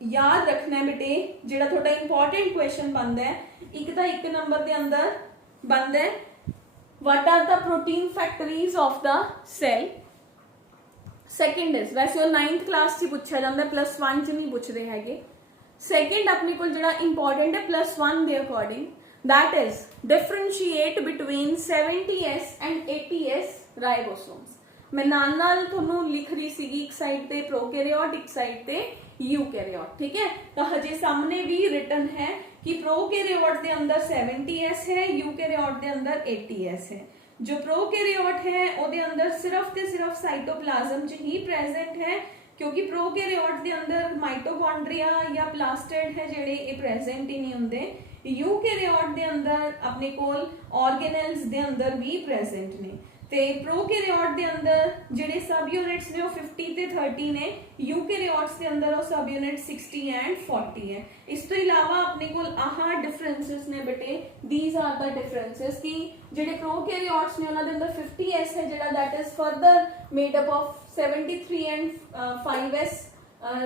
ਯਾਦ ਰੱਖਣਾ ਹੈ ਬੇਟੇ, ਜਿਹੜਾ ਤੁਹਾਡਾ ਇੰਪੋਰਟੈਂਟ ਕੁਐਸਚਨ ਬਣਦਾ ਹੈ, ਇੱਕ ਤਾਂ 1 ਨੰਬਰ ਦੇ ਅੰਦਰ ਬਣਦਾ ਹੈ what are the protein factories of the cell। Second is, ਵੈਸੇ ਉਹ 9th ਕਲਾਸ 'ਚ ਪੁੱਛਿਆ ਜਾਂਦਾ, +1 'ਚ ਨਹੀਂ ਪੁੱਛਦੇ ਹੈਗੇ। ਸੈਕਿੰਡ ਆਪਣੇ ਕੋਲ ਜਿਹੜਾ ਇੰਪੋਰਟੈਂਟ ਹੈ +1 ਦੇ according, that is differentiate between 70s and 80s ribosomes. मैं नाल ਤੁਹਾਨੂੰ लिख रही सीगी एक साइड ते प्रोकैरियोट एक साइड ते यूकैरियोट, ठीक है। तो हजे सामने भी रिटन है कि प्रोकैरियोट के अंदर 70s है, यूकैरियोट के अंदर 80s है। जो प्रोकैरियोट है ਉਹਦੇ अंदर सिर्फ ते सिर्फ साइटोप्लाज्म च ही प्रेजेंट है, क्योंकि प्रोकैरियोट के अंदर माइटोकॉन्ड्रिया या प्लास्टिड है ਜਿਹੜੇ ਇਹ प्रेजेंट ही नहीं ਹੁੰਦੇ। यूकैरियोट के अंदर अपने कोल ऑर्गेनेल्स के अंदर भी प्रेजेंट ने, ते प्रोकैरियोट के अंदर ਜਿਹੜੇ सब यूनिट्स ने 50 ते 30 ने, यूकैरियोट्स के अंदर वो सब यूनिट 60 एंड 40 है। इस तो इलावा अपने कोल आह डिफरेंसेस ने बेटे, दीज आर द डिफरेंसेस कि ਜਿਹੜੇ प्रोकैरियोट्स ने उन्हां दे अंदर 50s है ਜਿਹੜਾ that is further made up of 73 and 5s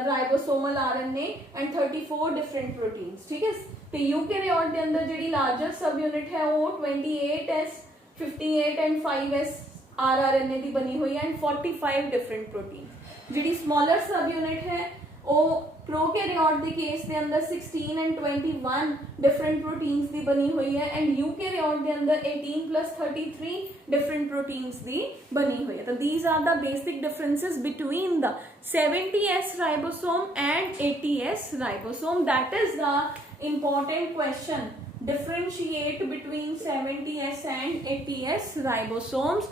ribosomal RNA and 34 different proteins, ठीक है। तो यूकैरियोट के अंदर ਜਿਹੜੀ लार्जर सब यूनिट है वो 28s 58 एंड 5s आरआरएनए की बनी हुई है एंड 45 डिफरेंट प्रोटीन्स। ਜਿਹੜੀ स्मॉलर सब यूनिट है वो प्रोकैरियोट के केस के अंदर 16 एंड 21 डिफरेंट प्रोटीन्स की बनी हुई है एंड यूकैरियोट के अंदर 18 प्लस 33 डिफरेंट प्रोटीन्स की बनी हुई है। तो these are the basic differences between the 70s ribosome and 80s ribosome. That is the important question, differentiate between 70s and 80s ribosomes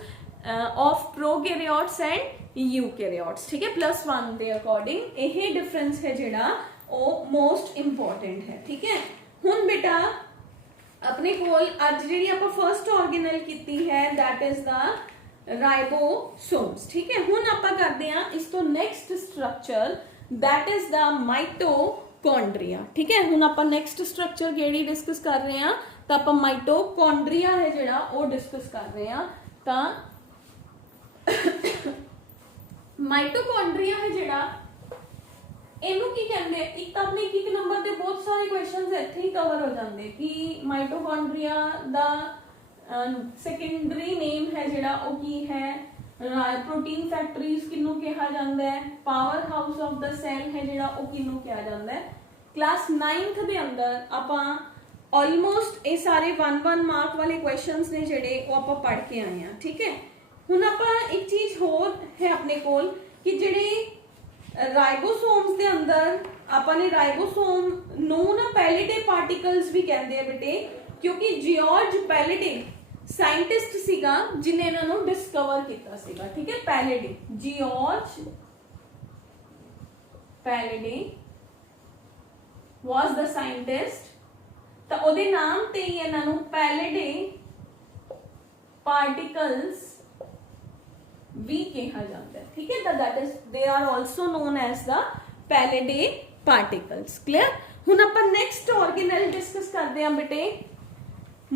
of prokaryotes and eukaryotes, ठीक है। +1 के अकॉर्डिंग यही difference है जेड़ा वो मोस्ट इंपॉर्टेंट है, ठीक है। हुन बेटा अपने कोल अज जेड़ी आपां फर्स्ट ऑर्गेनल कीती है दैट इज द राइबोसोम्स, ठीक है। हुन आपां करदे हां इस तो next structure that is the mitochondria, ठीक है। हुन आपां नेक्स्ट स्ट्रक्चर केड़ी डिस्कस कर रहे हैं, तो आपां माइटोकॉन्ड्रिया है जेड़ा वो डिस्कस कर रहे हैं। तो माइटोकॉन्ड्रिया है जेड़ा ਇਹਨੂੰ ਕੀ ਕਹਿੰਦੇ, ਇੱਕ ਤਾਂ ਆਪਣੇ ਇੱਕ ਨੰਬਰ ਤੇ ਬਹੁਤ ਸਾਰੇ ਕੁਐਸਚਨਸ ਇੱਥੇ ਹੀ ਕਵਰ ਹੋ ਜਾਂਦੇ ਕਿ ਮਾਈਟੋਕੌਂਡਰੀਆ ਦਾ ਸੈਕੰਡਰੀ ਨੇਮ ਹੈ ਜਿਹੜਾ ਉਹ ਕੀ ਹੈ, ਪ੍ਰੋਟੀਨ ਫੈਕਟਰੀਜ਼ ਕਿਹਨੂੰ ਕਿਹਾ ਜਾਂਦਾ ਹੈ, power house of the cell ਹੈ ਜਿਹੜਾ ਉਹ ਕਿਹਨੂੰ ਕਿਹਾ ਜਾਂਦਾ ਹੈ। ਕਲਾਸ 9th ਦੇ ਅੰਦਰ ਆਪਾਂ ਆਲਮੋਸਟ ਇਹ ਸਾਰੇ 1-1 ਮਾਰਕ ਵਾਲੇ ਕੁਐਸਚਨਸ ਨੇ ਜਿਹੜੇ ਉਹ ਆਪਾਂ ਪੜ੍ਹ ਕੇ ਆਏ ਆ, ਠੀਕ ਹੈ। ਹੁਣ ਆਪਾਂ ਇੱਕ ਚੀਜ਼ ਹੋਰ ਹੈ ਆਪਣੇ ਕੋਲ ਕਿ ਜਿਹੜੇ ਰਾइबोसोम्स ਦੇ ਅੰਦਰ ਆਪਾਂ ਨੇ ਰਾइबोसोम ਨੂੰ ਨਾ ਪੈਲਿਡੇ ਪਾਰਟੀਕਲਸ ਵੀ ਕਹਿੰਦੇ ਆ ਬੇਟੇ, ਕਿਉਂਕਿ ਜਿਓਰਜ ਪੈਲਿਡੇ ਸਾਇੰਟਿਸਟ ਸੀਗਾ ਜਿਨੇ ਇਹਨਾਂ ਨੂੰ ਡਿਸਕਵਰ ਕੀਤਾ ਸੀਗਾ, ਠੀਕ ਹੈ। ਪੈਲਿਡੇ, ਜਿਓਰਜ ਪੈਲਿਡੇ ਵਾਸ ਦ ਸਾਇੰਟਿਸਟ, ਤਾਂ ਉਹਦੇ ਨਾਮ ਤੇ ਹੀ ਇਹਨਾਂ ਨੂੰ ਪੈਲਿਡੇ ਪਾਰਟੀਕਲਸ भी कहा जाता है, ठीक है। That is they are also known as the Palade particles. Clear. हुन अपन नेक्स्ट ऑर्गेनल डिस्कस करते हैं बेटे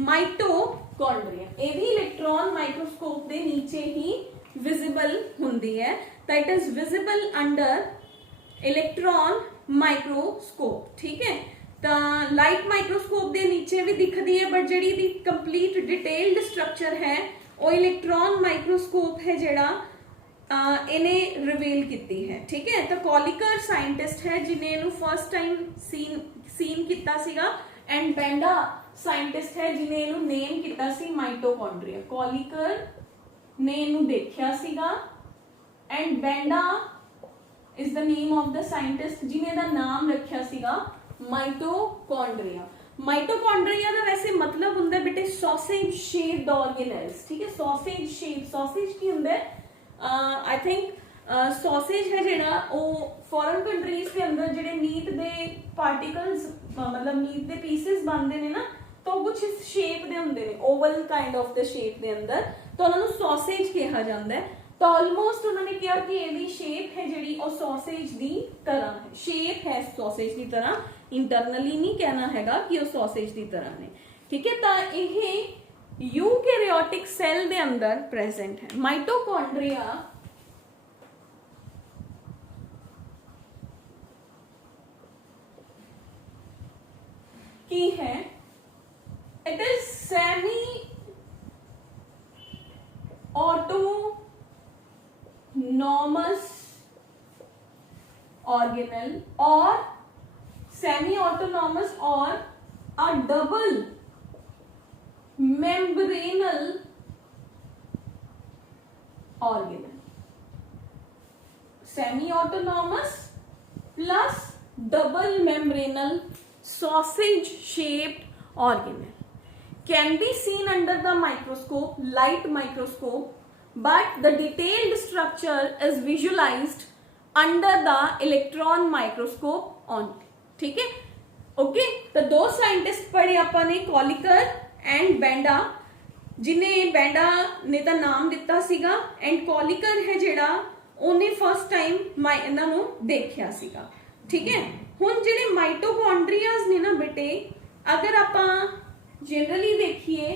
माइटोकॉन्ड्रिया। ये भी इलेक्ट्रॉन माइक्रोस्कोप के नीचे ही विजिबल हुंदी है, तो it is visible under electron microscope, ठीक है। तो लाइट माइक्रोस्कोप के नीचे भी दिखती है, बट जी दी कंप्लीट डिटेल्ड स्ट्रक्चर है वो इलेक्ट्रॉन माइक्रोस्कोप है जेड़ा इन्हें रिवील की है, ठीक है। तो कॉलिकर साइंटिस्ट है जिन्हें इन्हें फर्स्ट टाइम सीन किया सीगा एंड बेंडा साइंटिस्ट है जिन्हें इन्हें नेम किया सी माइटोकॉन्ड्रिया। कॉलिकर ने इन्हें देखा सीगा and Benda is the name of the scientist जिन्हें दा नाम रखा सीगा माइटोकॉन्ड्रिया। माइटोकॉन्ड्रिया का वैसे मतलब हुंदा है बेटे सॉसेज शेप्ड ऑर्गेनेल्स, ठीक है। सॉसेज शेप, सॉसेज की हुंदा है आई थिंक सॉसेज है जेड़ा वो फॉरेन कंट्रीज के अंदर जेडे मीट दे पार्टिकल्स मतलब मीट दे पीसेस बनते हैं ना, तो कुछ इस शेप दे हुंदे ने, oval kind of the shape दे अंदर, तो उन्होंने सॉसेज कहा जाता है। तो ऑलमोस्ट उन्होंने कहा कि ये शेप है जी सॉसेज की तरह है, शेप है सॉसेज की तरह, इंटरनली नहीं कहना हैगा कि वो सॉसेज की तरह ने, ठीक है। तो ये यूकैरियोटिक सेल के अंदर प्रेजेंट है। माइटोकॉन्ड्रिया की है, it is semi autonomous organelle और सेमी ऑटोनॉमस और a double membranal organelle, semi-autonomous plus double membranal sausage shaped organelle, can be seen under the microscope, light microscope, but the detailed structure is visualized under the electron microscope only. ठीक है, okay. तो दो scientist पढ़े अपन ने, कॉलिकर and Benda, जिन्हें Benda ने तो नाम दिता सीगा एंड कॉलिकर है जेड़ा ਉਹਨੇ फर्स्ट टाइम ਇਹਨਾਂ ਨੂੰ ਦੇਖਿਆ ਸੀਗਾ। ठीक है, ਹੁਣ ਜਿਹੜੇ ਮਾਈਟੋਕੌਂਡਰੀਆਜ਼ ਨੇ ਨਾ ਬੇਟੇ, अगर ਆਪਾਂ जनरली देखिए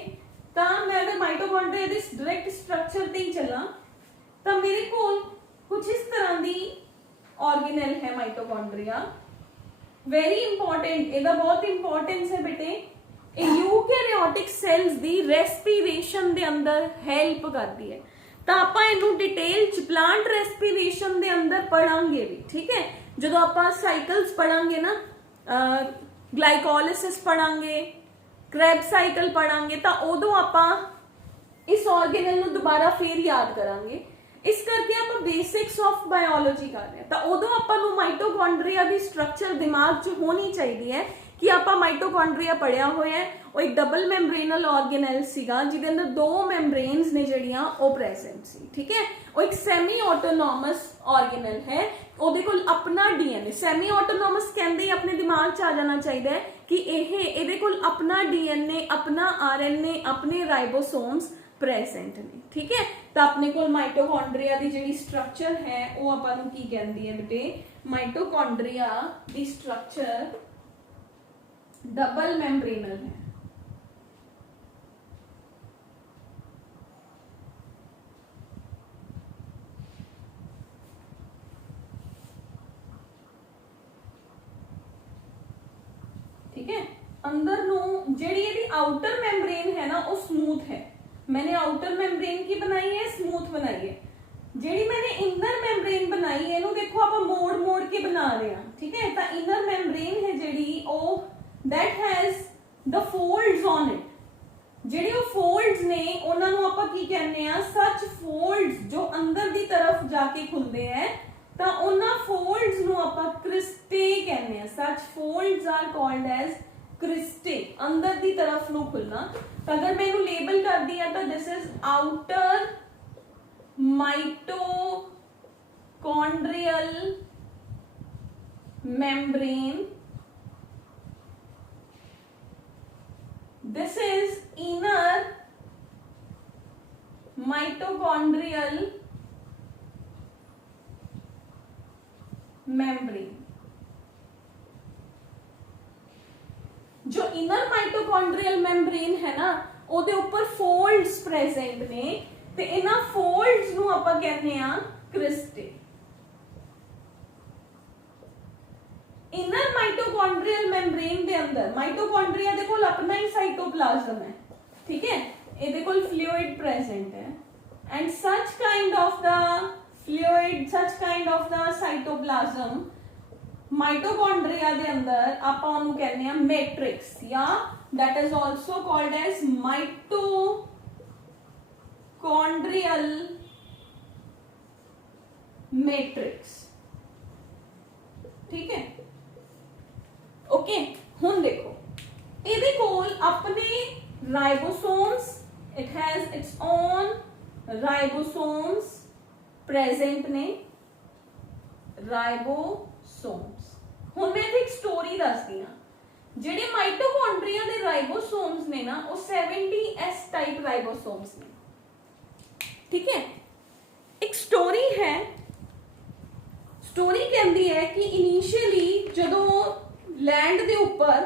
तो मैं अगर माइटोकॉन्ड्रिया ਦੀ डायरेक्ट स्ट्रक्चर ਤੇ ਹੀ ਚੱਲਾਂ ਤਾਂ ਮੇਰੇ ਕੋਲ कुछ इस तरह ਦੀ ऑर्गेनेल है माइटोकॉन्ड्रिया। वेरी इंपॉर्टेंट, ਇਹਦਾ बहुत इंपॉर्टेंस है बेटे। ਇਹ यूकैरियोटिक सेल्स ਦੀ रेस्पिरेशन ਦੇ ਅੰਦਰ हेल्प करती है। ਤਾਂ ਆਪਾਂ ਇਹਨੂੰ डिटेल ਚ प्लांट रेस्पिरेशन ਦੇ ਅੰਦਰ ਪੜਾਂਗੇ ਵੀ। ठीक है, ਜਦੋਂ ਆਪਾਂ ਸਾਈਕल्स ਪੜਾਂਗੇ ਨਾ, ग्लाइकोलिसिस पढ़ांगे, क्रैब साइकिल पढ़ांगे, तो उदों आपां इस ऑर्गेनल नूं दोबारा फिर याद करांगे। इस करके आपां बेसिक्स ऑफ बायोलॉजी कर रहे हैं, तो उदों आपां नूं माइटोकॉन्ड्रिया दी स्ट्रक्चर दिमाग च होनी चाहिए है कि आपां माइटोकॉन्ड्रिया पढ़िया होया है। वो एक डबल मैम्ब्रेनल ऑर्गेनल सीगा जिहदे अंदर दो मैम्ब्रेन्स ने जिहड़ियां वो प्रेजेंट सी। ठीक है, वो एक सैमी ऑटोनॉमस ऑर्गेनल है, ਉਹਦੇ ਕੋਲ ਆਪਣਾ डीएनए, सैमी ऑटोनॉमस कहंदे अपने दिमाग च आ जाना चाहिए कि ਇਹਦੇ ਕੋਲ अपना डीएनए, अपना आरएनए, अपने राइबोसोम्स प्रेजेंट ने। ठीक है, तो अपने कोल माइटोकॉन्ड्रिया दी जिहड़ी स्ट्रक्चर है वो आपां नूं की कहंदी है बेटे, माइटोकॉन्ड्रिया दी स्ट्रक्चर डबल मैम्ब्रेनल है। ठीक है, अंदर नू जेडी ये आउटर मेम्ब्रेन है ना वो स्मूथ है। मैंने आउटर मेम्ब्रेन की बनाई है, स्मूथ बनाई है। जेडी मैंने इनर मेम्ब्रेन बनाई है, इनू देखो आप मोड़ मोड़ के बना रहे हैं। ठीक है, तो इनर मेम्ब्रेन है जेडी ओ that has the folds on it. जेडी वो फोल्ड्स ने उन्हां नू आपां की कहने आ, सच फोल्ड्स जो अंदर दी तरफ जाके खुलदे हैं, तो उन्हां फोल्ड्स नू आपां क्रिस्टे कहने आ। Such folds are called as cristae, अंदर दी तरफ नू खुलना। तो अगर मैं इनू लेबल कर दिया तो this is outer mitochondrial membrane, this is inner mitochondrial membrane। जो इनर माइटोकॉन्ड्रियल मेम्ब्रेन है ना, ਉਹਦੇ ਉੱਪਰ फोल्ड्स प्रेजेंट ने, ते इन्हां फोल्ड्स ਨੂੰ ਆਪਾਂ ਕਹਿੰਦੇ ਆ क्रिस्टे। इनर माइटोकॉन्ड्रियल मेम्ब्रेन दे अंदर माइटोकॉन्ड्रिया दे कोल अपना ही साइटोप्लाज्म है। ठीक है, ਇਹਦੇ ਕੋਲ फ्लूइड प्रेजेंट है and such kind of the fluid, such kind of the cytoplasm mitochondria दे अंदर ਆਪਾਂ ਉਹਨੂੰ ਕਹਿੰਦੇ ਆ मैट्रिक्स, या that is also called as mitochondrial matrix। ठीक है, ओके। हुन देखो ਇਹਦੇ ਕੋਲ अपने ribosomes, it has its own ribosomes present ने, राइबोसोम्स। हुन मैं एक स्टोरी दसदी हां। ਜਿਹੜੇ ਮਾਈਟੋਕੌਂਡਰੀਆ ਦੇ ਰਾइबोसोम्स ने ना, वो 70S टाइप राइबोसोम्स ने। ठीक है, एक स्टोरी है। स्टोरी कहती है कि इनिशियली जदों लैंड दे ऊपर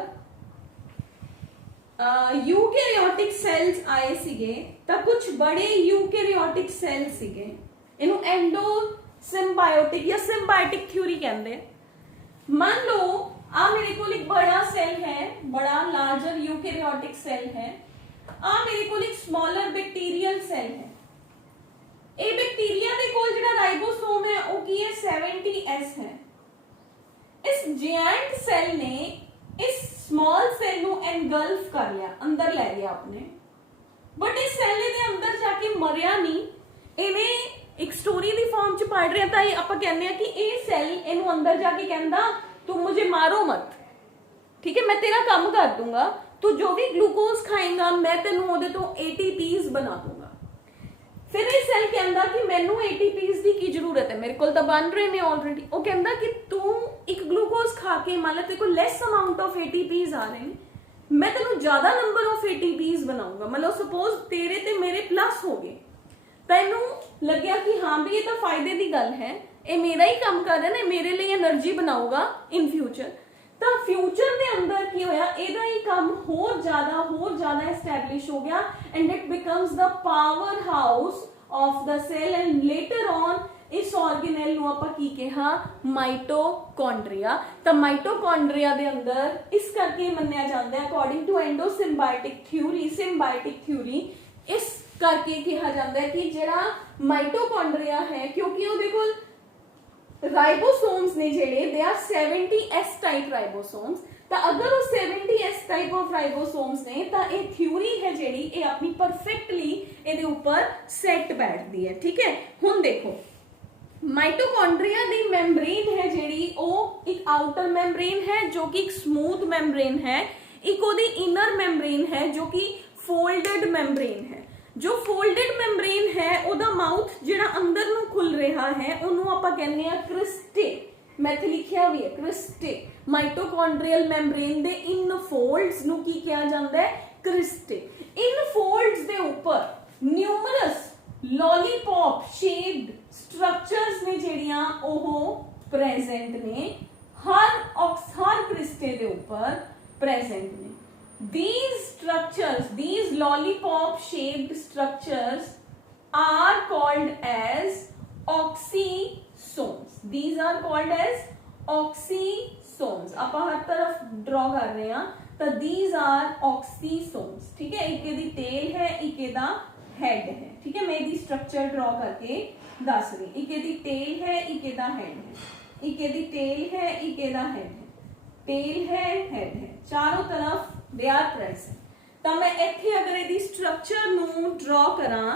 यूकैरियोटिक सेल्स आए सीगे, तां कुछ बड़े यूकैरियोटिक सेल्स सीगे। इनू एंडो सिम्बायोटिक या सिम्बायोटिक थ्योरी कहते हैं। मान लो आ मेरे को एक बड़ा सेल है, बड़ा लार्जर यूकैरियोटिक सेल है, आ मेरे को एक स्मॉलर बैक्टीरियल सेल है। ए बैक्टीरिया दे कोल जिहड़ा राइबोसोम है वो की है 70S है। इस जायंट सेल ने इस स्मॉल सेल नू एनगल्फ कर लिया, अंदर ले गया अपने। मरिया नहीं, इन्हें एक स्टोरी दी फॉर्म च पढ़ रहे तो आप कहने कि ये सैल इनू अंदर जाके कहता तुम मुझे मारो मत, ठीक है, मैं तेरा काम कर दूंगा, तू जो भी ग्लूकोज खाएगा मैं तेनू ओदे तो एटीपीज बना दूंगा। फिर ये सैल कहता कि मैनू एटीपीज की जरूरत है, मेरे को तो बन रहे ने ऑलरेडी। वो कहता कि तू एक ग्लूकोज खा के मान लो तेरे को लेस अमाउंट ऑफ एटीपीज आ रहे हैं, मैं तेनू ज्यादा नंबर ऑफ एटीपीज बनाऊंगा, मतलब सपोज तेरे ते मेरे प्लस हो गए, तेनू लग्या कि हाँ भी ये तो फायदे की गल है, ये मेरा ही काम कर रहा है, मेरे लिए एनर्जी बनाऊगा इन फ्यूचर। तो फ्यूचर के अंदर की होया, एदा ही काम होर ज्यादा एस्टैब्लिश हो गया and it becomes the power house of the cell and later on इस ऑर्गेनेल नू आपां की कहा माइटोकॉन्ड्रिया। तो माइटोकॉन्ड्रिया दे अंदर इस करके मन्निया जाता है according to endosymbiotic theory, symbiotic theory, इस करके कहा जाता है कि जिहड़ा माइटोकॉन्ड्रिया है, क्योंकि वो देखो राइबोसोम्स ने जेडे they are 70s type ribosomes, तो अगर वो 70s टाइप ऑफ राइबोसोम्स ने तो ये थ्योरी है जेडी ये अपनी परफेक्टली ਇਹਦੇ ऊपर सेट बैठती है, ठीक है। हुण देखो माइटोकॉन्ड्रिया दी मेम्ब्रेन है जेडी वो एक आउटर मेम्ब्रेन है जो कि एक स्मूथ मेम्ब्रेन है, एक ओदी इनर मेम्ब्रेन है जो कि फोल्डेड मेम्ब्रेन है। जो फोल्डेड मेम्ब्रेन है ओदा माउथ जिहड़ा अंदर नू खुल रहा है उन्होंने आपां कहने आ क्रिस्टे, मैं इत्थे लिखिया भी है क्रिस्टे। माइटोकॉन्ड्रियल मेम्ब्रेन दे इन फोल्ड्स नू की कहा जाता है क्रिस्टे। इन फोल्ड्स दे ऊपर न्यूमरस लॉलीपॉप शेप्ड स्ट्रक्चर्स ने जिहड़ियां ओह प्रेजेंट ने, हर क्रिस्टे दे ऊपर प्रेजेंट ने। These structures, these lollipop shaped structures are called as oxysomes. These are called as oxysomes. आप हर तरफ ड्रॉ कर रहे हैं तो these are oxysomes, ठीक है। एक दी टेल है, एक दा हेड है, ठीक है। मैं दी स्ट्रक्चर ड्रॉ करके दस रही, एक दी टेल है, एक दा हेड है, एक दी टेल है, एक दा हेड है, टेल है, हेड है, चारों तरफ they are present। तो मैं इत्थे अगर इहदी स्ट्रक्चर नू ड्रॉ करा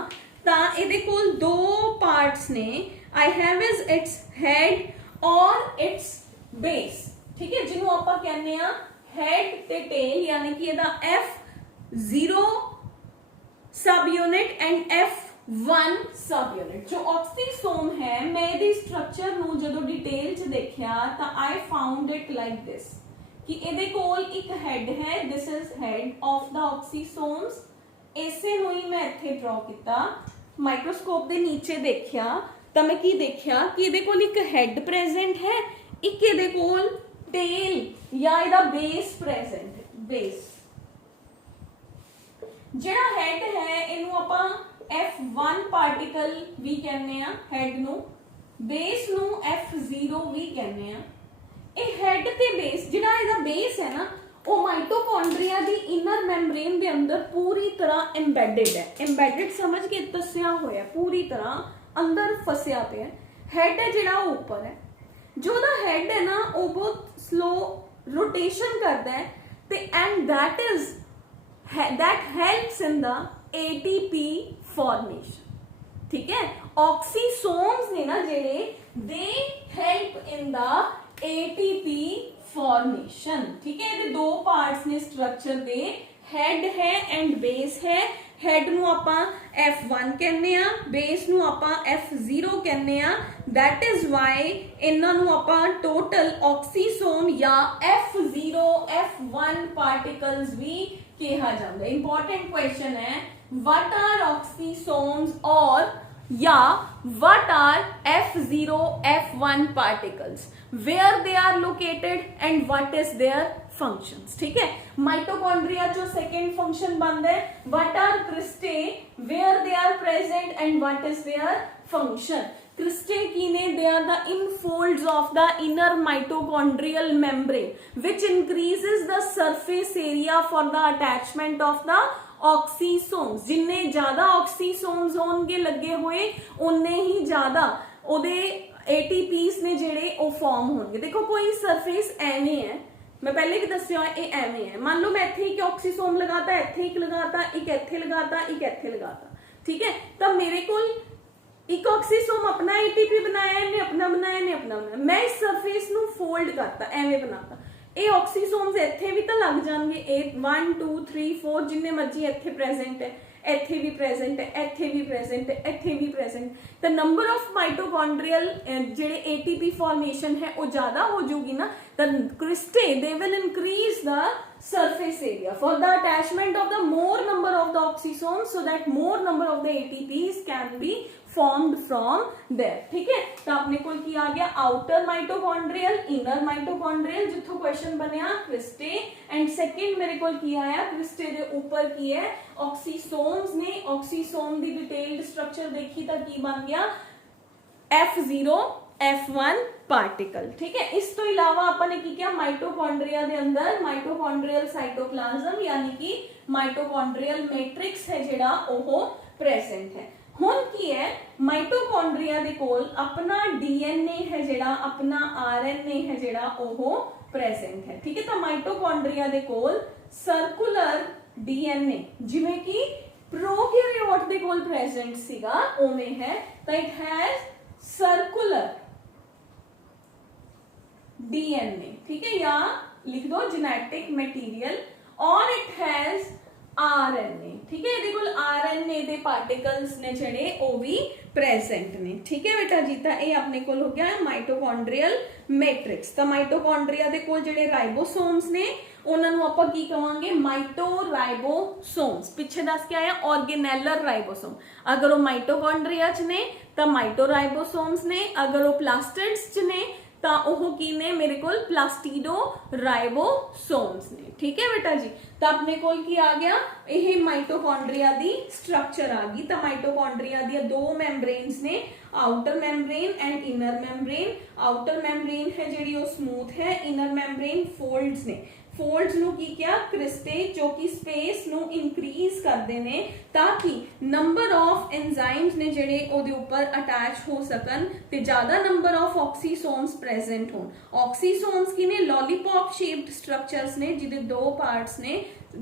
तो इहदे कोल दो पार्ट्स ने, I have is its head और इट्स बेस, ठीक है, जिन्हों आपां कहने आ हेड ते टेल, यानी कि इहदा F0 सब यूनिट एंड F1 सब यूनिट। जो ऑक्सीसोम है मैं इहदी स्ट्रक्चर नू जदों डिटेल च देखिया तो I found it like this कि ਇਹਦੇ ਕੋਲ ਇੱਕ ਹੈਡ ਹੈ, this is head of the oxysomes. ਇਸੇ ਨੂੰ ਹੀ ਮੈਂ ਇੱਥੇ ਡਰਾ ਕੀਤਾ। ਮਾਈਕਰੋਸਕੋਪ ਦੇ ਨੀਚੇ ਦੇਖਿਆ ਤਾਂ ਮੈਂ ਕੀ ਦੇਖਿਆ ਕਿ ਇਹਦੇ ਕੋਲ ਇੱਕ ਹੈਡ ਪ੍ਰੈਜ਼ੈਂਟ ਹੈ, ਇੱਕ ਇਹਦੇ ਕੋਲ ਟੇਲ ਜਾਂ ਇਹਦਾ ਬੇਸ ਪ੍ਰੈਜ਼ੈਂਟ ਹੈ। ਬੇਸ ਜਿਹੜਾ ਹੈਡ ਹੈ ਇਹਨੂੰ ਆਪਾਂ F1 ਪਾਰਟੀਕਲ ਵੀ ਕਹਿੰਦੇ ਆ ਹੈਡ ਨੂੰ, ਬੇਸ ਨੂੰ F0 ਵੀ ਕਹਿੰਦੇ ਆ। हेड ते बेस जिहड़ा इहदा बेस है ना वो माइटोकॉन्ड्रिया दी इनर मेम्ब्रेन दे अंदर पूरी तरह एम्बेडेड है। एम्बेडेड समझ के दसिया होया, पूरी तरह अंदर फसिया पे है। हेड है जिहड़ा ऊपर है, जो दा हेड है ना वो बहुत स्लो रोटेशन करता है ते and that helps in the ATP formation, ठीक है। ऑक्सीसोम्स ने ना जेडे they help in the ATP formation, ठीक है। ये दो पार्ट्स ने स्ट्रक्चर दे, हेड है एंड बेस है। हेड नू आपां F1 कहने आ, बेस नू आपां F0 कहने आ। दैट इज वाई इन्हां नू आपां टोटल ऑक्सीसोम या F0 F1 पार्टिकल्स भी कहा जाता है। इंपॉर्टेंट क्वेश्चन है, व्हाट आर ऑक्सीसोम्स और या what are F0 F1 particles, where they are located and what is their functions, ठीक है। माइटोकॉन्ड्रिया जो सेकेंड फंक्शन बनता है, what are cristae, where they are present and what is their function। cristae की ने they are the infolds of the inner mitochondrial membrane which increases the surface area for the attachment of the oxysomes. जिन्ने ज्यादा oxysomes होंगे लगे हुए उन्ने ही ज्यादा ओदे एटीपीस ने जेड़े ओ फॉर्म होंगे। देखो कोई सरफेस एवें है, मैं पहले भी दस्या ये एवें है, मान लो मैं इत्थे एक ऑक्सीसोम लगाता, इत्थे एक लगाता, एक इत्थे लगाता, एक इत्थे लगाता, ठीक है। तो मेरे को एक ऑक्सीसोम अपना एटीपी बनाया, इन्हें अपना बनाया, इन्हें अपना बनाया, मैं इस सरफेस ਨੂੰ फोल्ड करता, एवें बनाता। ਇਹ ऑक्सीसोम्स ਇੱਥੇ ਵੀ ਤਾਂ ਲੱਗ ਜਾਣਗੇ, 1 2 3 4 ਜਿੰਨੇ ਮਰਜ਼ੀ ਇੱਥੇ ਪ੍ਰੈਜ਼ੈਂਟ ਹੈ, ਇੱਥੇ ਵੀ ਪ੍ਰੈਜ਼ੈਂਟ ਹੈ, ਇੱਥੇ ਵੀ ਪ੍ਰੈਜ਼ੈਂਟ ਹੈ, ਇੱਥੇ ਵੀ ਪ੍ਰੈਜ਼ੈਂਟ। ਤਾਂ ਨੰਬਰ ਆਫ ਮਾਈਟੋਕੌਂਡਰੀਅਲ ਜਿਹੜੇ ATP ਫਾਰਮੇਸ਼ਨ ਹੈ ਉਹ ਜ਼ਿਆਦਾ ਹੋ ਜਾਊਗੀ ਨਾ, ਤਾਂ cristae they will increase the surface area for the attachment of the more number of the oxysomes so that more number of the ATPs can be formed from there, ठीक है। तो अपने को की आ गया outer mitochondrial, inner mitochondrial, जिथों question बनया cristae, and second मेरे को की आया क्रिस्टे दे ऊपर की है ऑक्सीसोम्स ने। ऑक्सीसोम दी डिटेल्ड स्ट्रक्चर देखी तो की बन गया F0 F1 पार्टिकल, ठीक है। इस तो इलावा आपने की क्या माइटोकॉन्ड्रिया दे अंदर माइटोकॉन्ड्रियल साइटोप्लाज्म यानी कि माइटोकॉन्ड्रियल मैट्रिक्स है जेड़ा ओहो प्रेजेंट है। हुण की है माइटोकॉन्ड्रिया दे कोल अपना DNA है जेड़ा, अपना RNA है जेड़ा ओहो प्रेजेंट है, ठीक है। तो माइटोकॉन्ड्रिया दे कोल सर्कुलर DNA जिवें कि प्रोकैरियोट दे कोल प्रेजेंट सीगा ओवें है, तो इट हैज सर्कुलर DNA, ठीक है, या लिख दो जेनेटिक मटेरियल, और इट हैज RNA, ठीक है। ये कोल RNA दे पार्टिकल्स ने जेड़े ओ भी प्रेजेंट ने, ठीक है बेटा जी। तो ये अपने कोल हो गया माइटोकॉन्ड्रियल मैट्रिक्स। तो माइटोकॉन्ड्रिया दे कोल जेड़े राइबोसोम्स ने ਉਹਨਾਂ ਨੂੰ ਆਪਾਂ ਕੀ ਕਹਾਂਗੇ ਮਾਈਟੋਰਾइबोसोम्स। ਪਿੱਛੇ ਦੱਸ ਕੇ ਆਇਆ ऑर्गेनेलर राइबोसोम, अगर वो माइटोकॉन्ड्रिया च ने तो माइटोराइबोसोम्स ने, अगर वो प्लास्टिड्स च ने ਤਾਂ ਉਹ ਕੀ ਨੇ ਮੇਰੇ ਕੋਲ प्लास्टिडोराइबोसोम्स ने, ठीक है बेटा जी। तो अपने कोल की आ गया ਇਹ ਮਾਈਟੋਕॉन्ड्रिया दी स्ट्रक्चर आ गई। तो माइटोकॉन्ड्रिया दी दो मैम्ब्रेन्स ने, outer membrane and inner membrane. Outer membrane है ਜਿਹੜੀ ਉਹ स्मूथ है, इनर मैम्ब्रेन फोल्ड्स ने। फोल्ड्स ਨੂੰ ਕੀ ਕਿਹਾ क्रिस्टे, जो कि स्पेस ਨੂੰ इंक्रीज ਕਰਦੇ ਨੇ ताकि नंबर ऑफ एंजाइम्स ने ਜਿਹੜੇ ਉਹਦੇ ਉੱਪਰ ਅਟੈਚ ਹੋ ਸਕਣ ਤੇ ਜ਼ਿਆਦਾ ਨੰਬਰ ਆਫ ऑक्सीसोम्स प्रेजेंट होन। ऑक्सीसोम्स की ने लॉलीपॉप शेप्ड स्ट्रक्चर्स ने जिहदे दो पार्ट्स ने,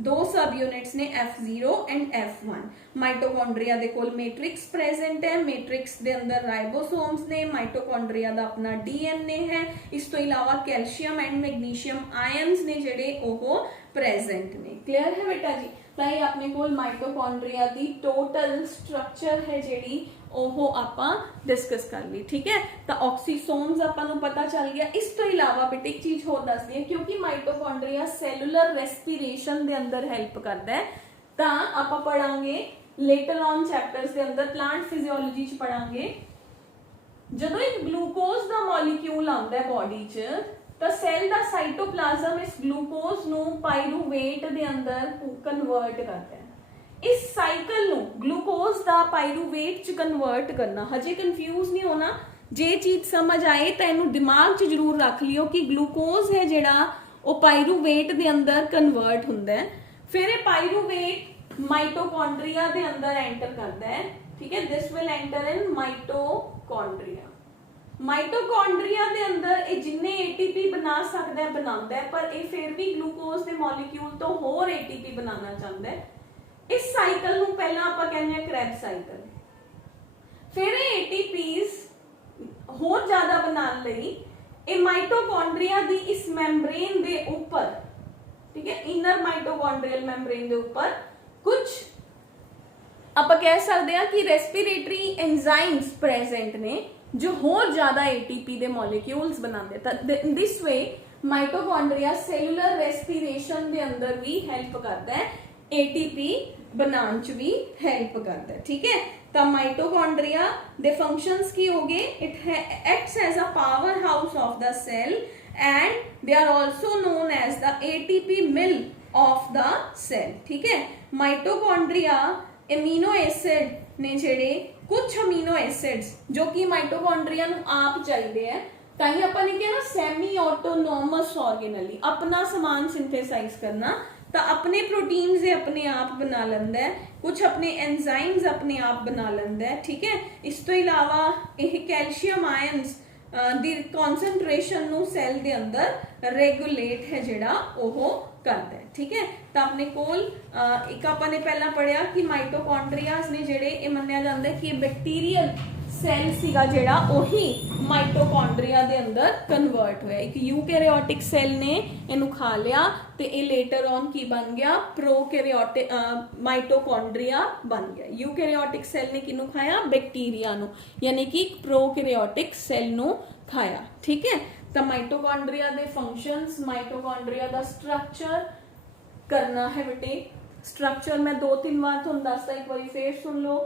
दो सब यूनिट्स ने F0 एंड F1। माइटोकॉन्ड्रिया दे कोल मैट्रिक्स प्रेजेंट है, मैट्रिक्स दे अंदर राइबोसोम्स ने, माइटोकॉन्ड्रिया दा अपना DNA है, इस तो इलावा कैल्शियम एंड मैग्नीशियम आयंस ने जेड़े ओहो प्रेजेंट ने। क्लियर है बेटा जी। तो ये अपने कोल माइटोकॉन्ड्रिया दी टोटल स्ट्रक्चर है जेड़ी ओहो आपां डिस्कस कर ली, ठीक है। तो ऑक्सीसोम्स आपां नूं पता चल गया। इस तो इलावा बेटे एक चीज होर दस दी, क्योंकि माइटोकॉन्ड्रिया सैलुलर रेस्पिरेशन दे अंदर हेल्प करता है, तो आपां पढ़ांगे लेटर ऑन चैप्टर्स दे अंदर प्लांट फिजियोलॉजी च पढ़ांगे। जदों एक ग्लूकोज दा मॉलिक्यूल आंदा है बॉडी च, तो सैल दा साइटोप्लाज्म इस ग्लूकोज नूं पायरूवेट दे अंदर कन्वर्ट करता है। इस साइकिल नूं ग्लूकोज दा पायरूवेट च कन्वर्ट करना, हजे कंफ्यूज नहीं होना, जे चीज समझ आए तो इनू दिमाग च जरूर रख लियो कि ग्लूकोज है जिहड़ा वो पायरूवेट दे अंदर कन्वर्ट हुंदा है। फिर ये पायरूवेट माइटोकॉन्ड्रिया दे अंदर एंटर करता है, ठीक है। This will enter in mitochondria. Mitochondria दे अंदर ये जिन्ने ATP बना सकता है बनाता है, पर ये फिर भी ग्लूकोज के मॉलिक्यूल तो होर ATP बनाना चाहता है। इस साइकिल नूं पहला आपां कहने हैं क्रेब्स साइकिल। फिर ये ATPs होर ज्यादा बनाने लई ये माइटोकॉन्ड्रिया दी इस मैम्ब्रेन दे ऊपर, ठीक है, इनर माइटोकॉन्ड्रियल मैम्ब्रेन दे ऊपर कुछ आपां कह सकते हैं कि रेस्पिरेटरी एंजाइम्स प्रेजेंट ने जो होर ज्यादा ATP दे मॉलिक्यूल्स बनाते हैं। This way mitochondria cellular respiration दे अंदर भी हेल्प करता है, ATP बनाने च भी हेल्प करता है, ठीक है। तो माइटोकॉन्ड्रिया दे फंक्शंस की हो गए, it acts as a power house of the cell and they are also known as the ATP mill of the cell, ठीक है। माइटोकॉन्ड्रिया एमिनो एसिड ने जेड़े कुछ अमीनो एसिड्स जो कि माइटोकॉन्ड्रिया नूं आप चाहिए है, ताई आपां ने कहा ना सैमी ऑटोनोमस ऑर्गेनली अपना समान सिंथेसाइज करना, तो अपने प्रोटीन्स अपने आप बना लेंदा है, कुछ अपने एंजाइम्स अपने आप बना लेंदा है, ठीक है। इस तो इलावा यह कैल्शियम आयंस दी कॉन्सेंट्रेशन नूं सेल दे अंदर रेगुलेट है जिहड़ा ओहो करता है, ठीक है। तो अपने कोल एक आपने पहला पढ़िया कि माइटोकॉन्ड्रियाज ने जिहड़े ਮੰਨਿਆ ਜਾਂਦਾ ਹੈ ਕਿ ਬੈਕਟੀਰੀਅਲ ਸੈੱਲ ਸੀਗਾ ਜਿਹੜਾ ਉਹੀ ਮਾਈਟੋਕੌਂਡਰੀਆ ਦੇ ਅੰਦਰ ਕਨਵਰਟ ਹੋਇਆ। ਇੱਕ ਯੂਕੈਰੀਓਟਿਕ ਸੈੱਲ ਨੇ ਇਹਨੂੰ ਖਾ ਲਿਆ ਤੇ ਇਹ ਲੇਟਰ ਔਨ ਕੀ ਬਣ ਗਿਆ, ਪ੍ਰੋਕੈਰੀਓਟਿਕ ਮਾਈਟੋਕੌਂਡਰੀਆ ਬਣ ਗਿਆ। ਯੂਕੈਰੀਓਟਿਕ ਸੈੱਲ ਨੇ ਕਿਹਨੂੰ ਖਾਇਆ, ਬੈਕਟੀਰੀਆ ਨੂੰ, ਯਾਨੀ ਕਿ ਪ੍ਰੋਕੈਰੀਓਟਿਕ ਸੈੱਲ ਨੂੰ ਖਾਇਆ। ਠੀਕ ਹੈ, ਤਾਂ ਮਾਈਟੋਕੌਂਡਰੀਆ ਦੇ ਫੰਕਸ਼ਨਸ, ਮਾਈਟੋਕੌਂਡਰੀਆ ਦਾ ਸਟਰਕਚਰ करना है बेटे। स्ट्रक्चर मैं 2-3 बार ਤੁਹਾਨੂੰ ਦੱਸਦਾ, ਇੱਕ ਵਾਰੀ ਫੇਰ ਸੁਣ ਲਓ।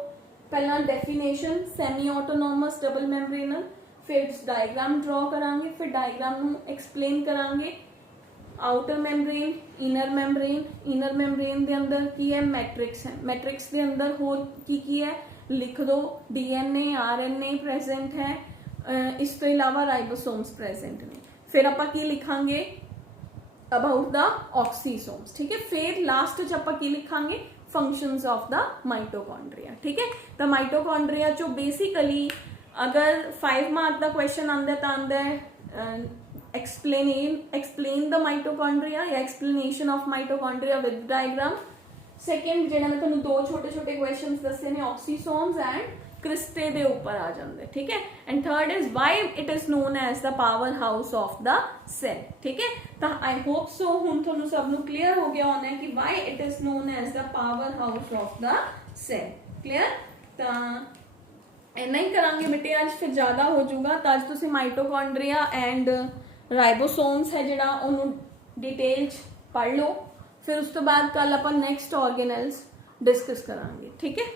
ਪਹਿਲਾਂ ਡੈਫੀਨੇਸ਼ਨ ਸੈਮੀ ਆਟੋਨੋਮਸ ਡਬਲ ਮੈਂਬਰੇਨਲ, ਫਿਰ ਡਾਇਗਰਾਮ ਡਰਾ ਕਰਾਂਗੇ, ਫਿਰ ਡਾਇਗਰਾਮ ਨੂੰ ਐਕਸਪਲੇਨ ਕਰਾਂਗੇ। Outer membrane, inner membrane, inner membrane ਦੇ ਅੰਦਰ ਕੀ ਹੈ, ਮੈਟ੍ਰਿਕਸ ਹੈ, ਮੈਟ੍ਰਿਕਸ ਦੇ ਅੰਦਰ ਹੋਰ ਕੀ ਹੈ ਲਿਖ ਦੋ, ਡੀਐਨਏ ਆਰਐਨਏ ਪ੍ਰੈਜ਼ੈਂਟ ਹੈ, ਇਸ ਤੋਂ ਇਲਾਵਾ ਰਾਈਬੋਸੋਮਸ ਪ੍ਰੈਜ਼ੈਂਟ ਨੇ। ਫਿਰ ਆਪਾਂ ਕੀ ਲਿਖਾਂਗੇ, about the ऑक्सीसोम्स। ठीक है, फिर लास्ट च आपां की लिखांगे, फंक्शंस ऑफ द माइटोकॉन्ड्रिया। ठीक है, तो माइटोकॉन्ड्रिया चो बेसिकली अगर 5 मार्क का क्वेश्चन आंदा तो आंदा है एक्सप्लेन द माइटोकॉन्ड्रिया या explanation of mitochondria with diagram. Second जिहड़ा मैं तुहानूं 2 छोटे क्वेश्चन दस्से ने ऑक्सीसोम्स एंड क्रिस्टे दे ऊपर आ जाते। ठीक है, and third is why it is known as the power house of the cell. ठीक है, तो आई होप सो हुण तुहानूं सब नूं क्लियर हो गया होना है कि why it is known as the power house of the cell. Clear, तो इन्ना ही करांगे बेटे आज, फिर ज़्यादा हो जाऊगा। तो अज तुसीं माइटोकॉन्ड्रिया एंड राइबोसोम्स है जिहड़ा उहनूं डिटेल पढ़ लो, फिर उस तो बाद कल आपां नैक्सट ऑर्गेनल्स डिस्कस करांगे। ठीक है।